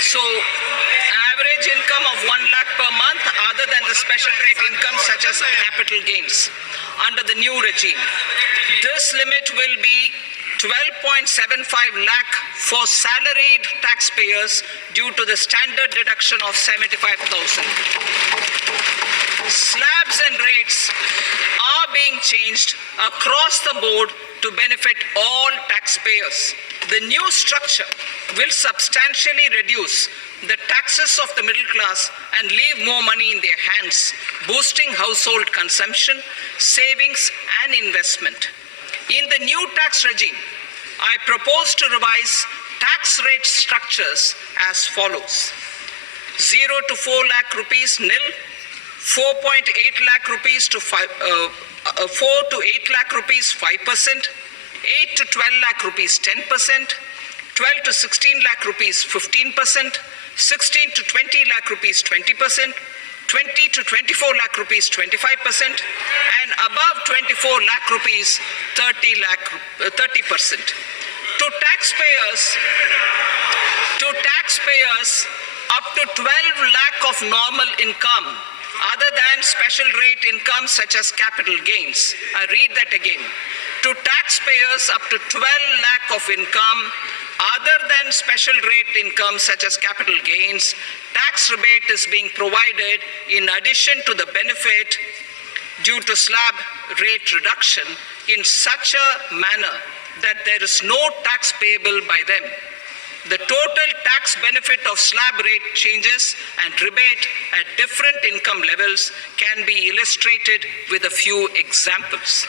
So, average income of 1 lakh per month other than the special rate income such as capital gains under the new regime. This limit will be 12.75 lakh for salaried taxpayers due to the standard deduction of 75,000. Slabs and rates are being changed across the board to benefit all taxpayers. The new structure will substantially reduce the taxes of the middle class and leave more money in their hands, boosting household consumption, savings, and investment. In the new tax regime, I propose to revise tax rate structures as follows: 0 to 4 lakh rupees nil, 4.8 lakh rupees to 4 to 8 lakh rupees 5%, 8 to 12 lakh rupees 10%, 12 to 16 lakh rupees 15%, 16 to 20 lakh rupees 20%, 20 to 24 lakh rupees 25%, and above 24 lakh rupees 30%. To taxpayers up to 12 lakh of normal income other than special rate income such as capital gains. I read that again. To taxpayers up to 12 lakh of income other than special rate income such as capital gains, tax rebate is being provided in addition to the benefit due to slab rate reduction in such a manner that there is no tax payable by them. The total tax benefit of slab rate changes and rebate at different income levels can be illustrated with a few examples.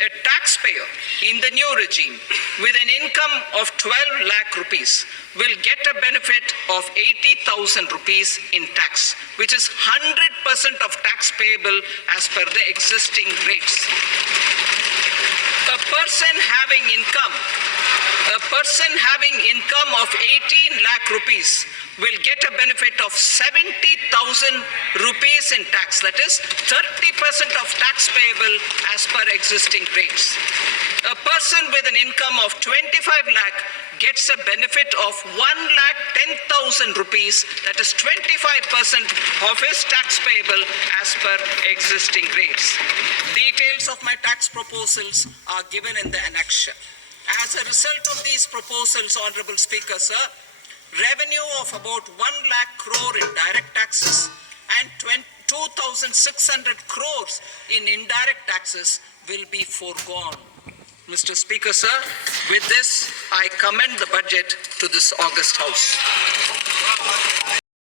A taxpayer in the new regime with an income of 12 lakh rupees will get a benefit of 80,000 rupees in tax, which is 100% of tax payable as per the existing rates. A person having income of 18 lakh rupees will get a benefit of 70,000 rupees in tax. That is 30% of tax payable as per existing rates. A person with an income of 25 lakh gets a benefit of 1,10,000 rupees. That is 25% of his tax payable as per existing rates. Details of my tax proposals are given in the annexure. As a result of these proposals, Honorable Speaker, sir, revenue of about 1 lakh crore in direct taxes and 2,600 crores in indirect taxes will be foregone. Mr. Speaker, sir, with this, I commend the budget to this august House.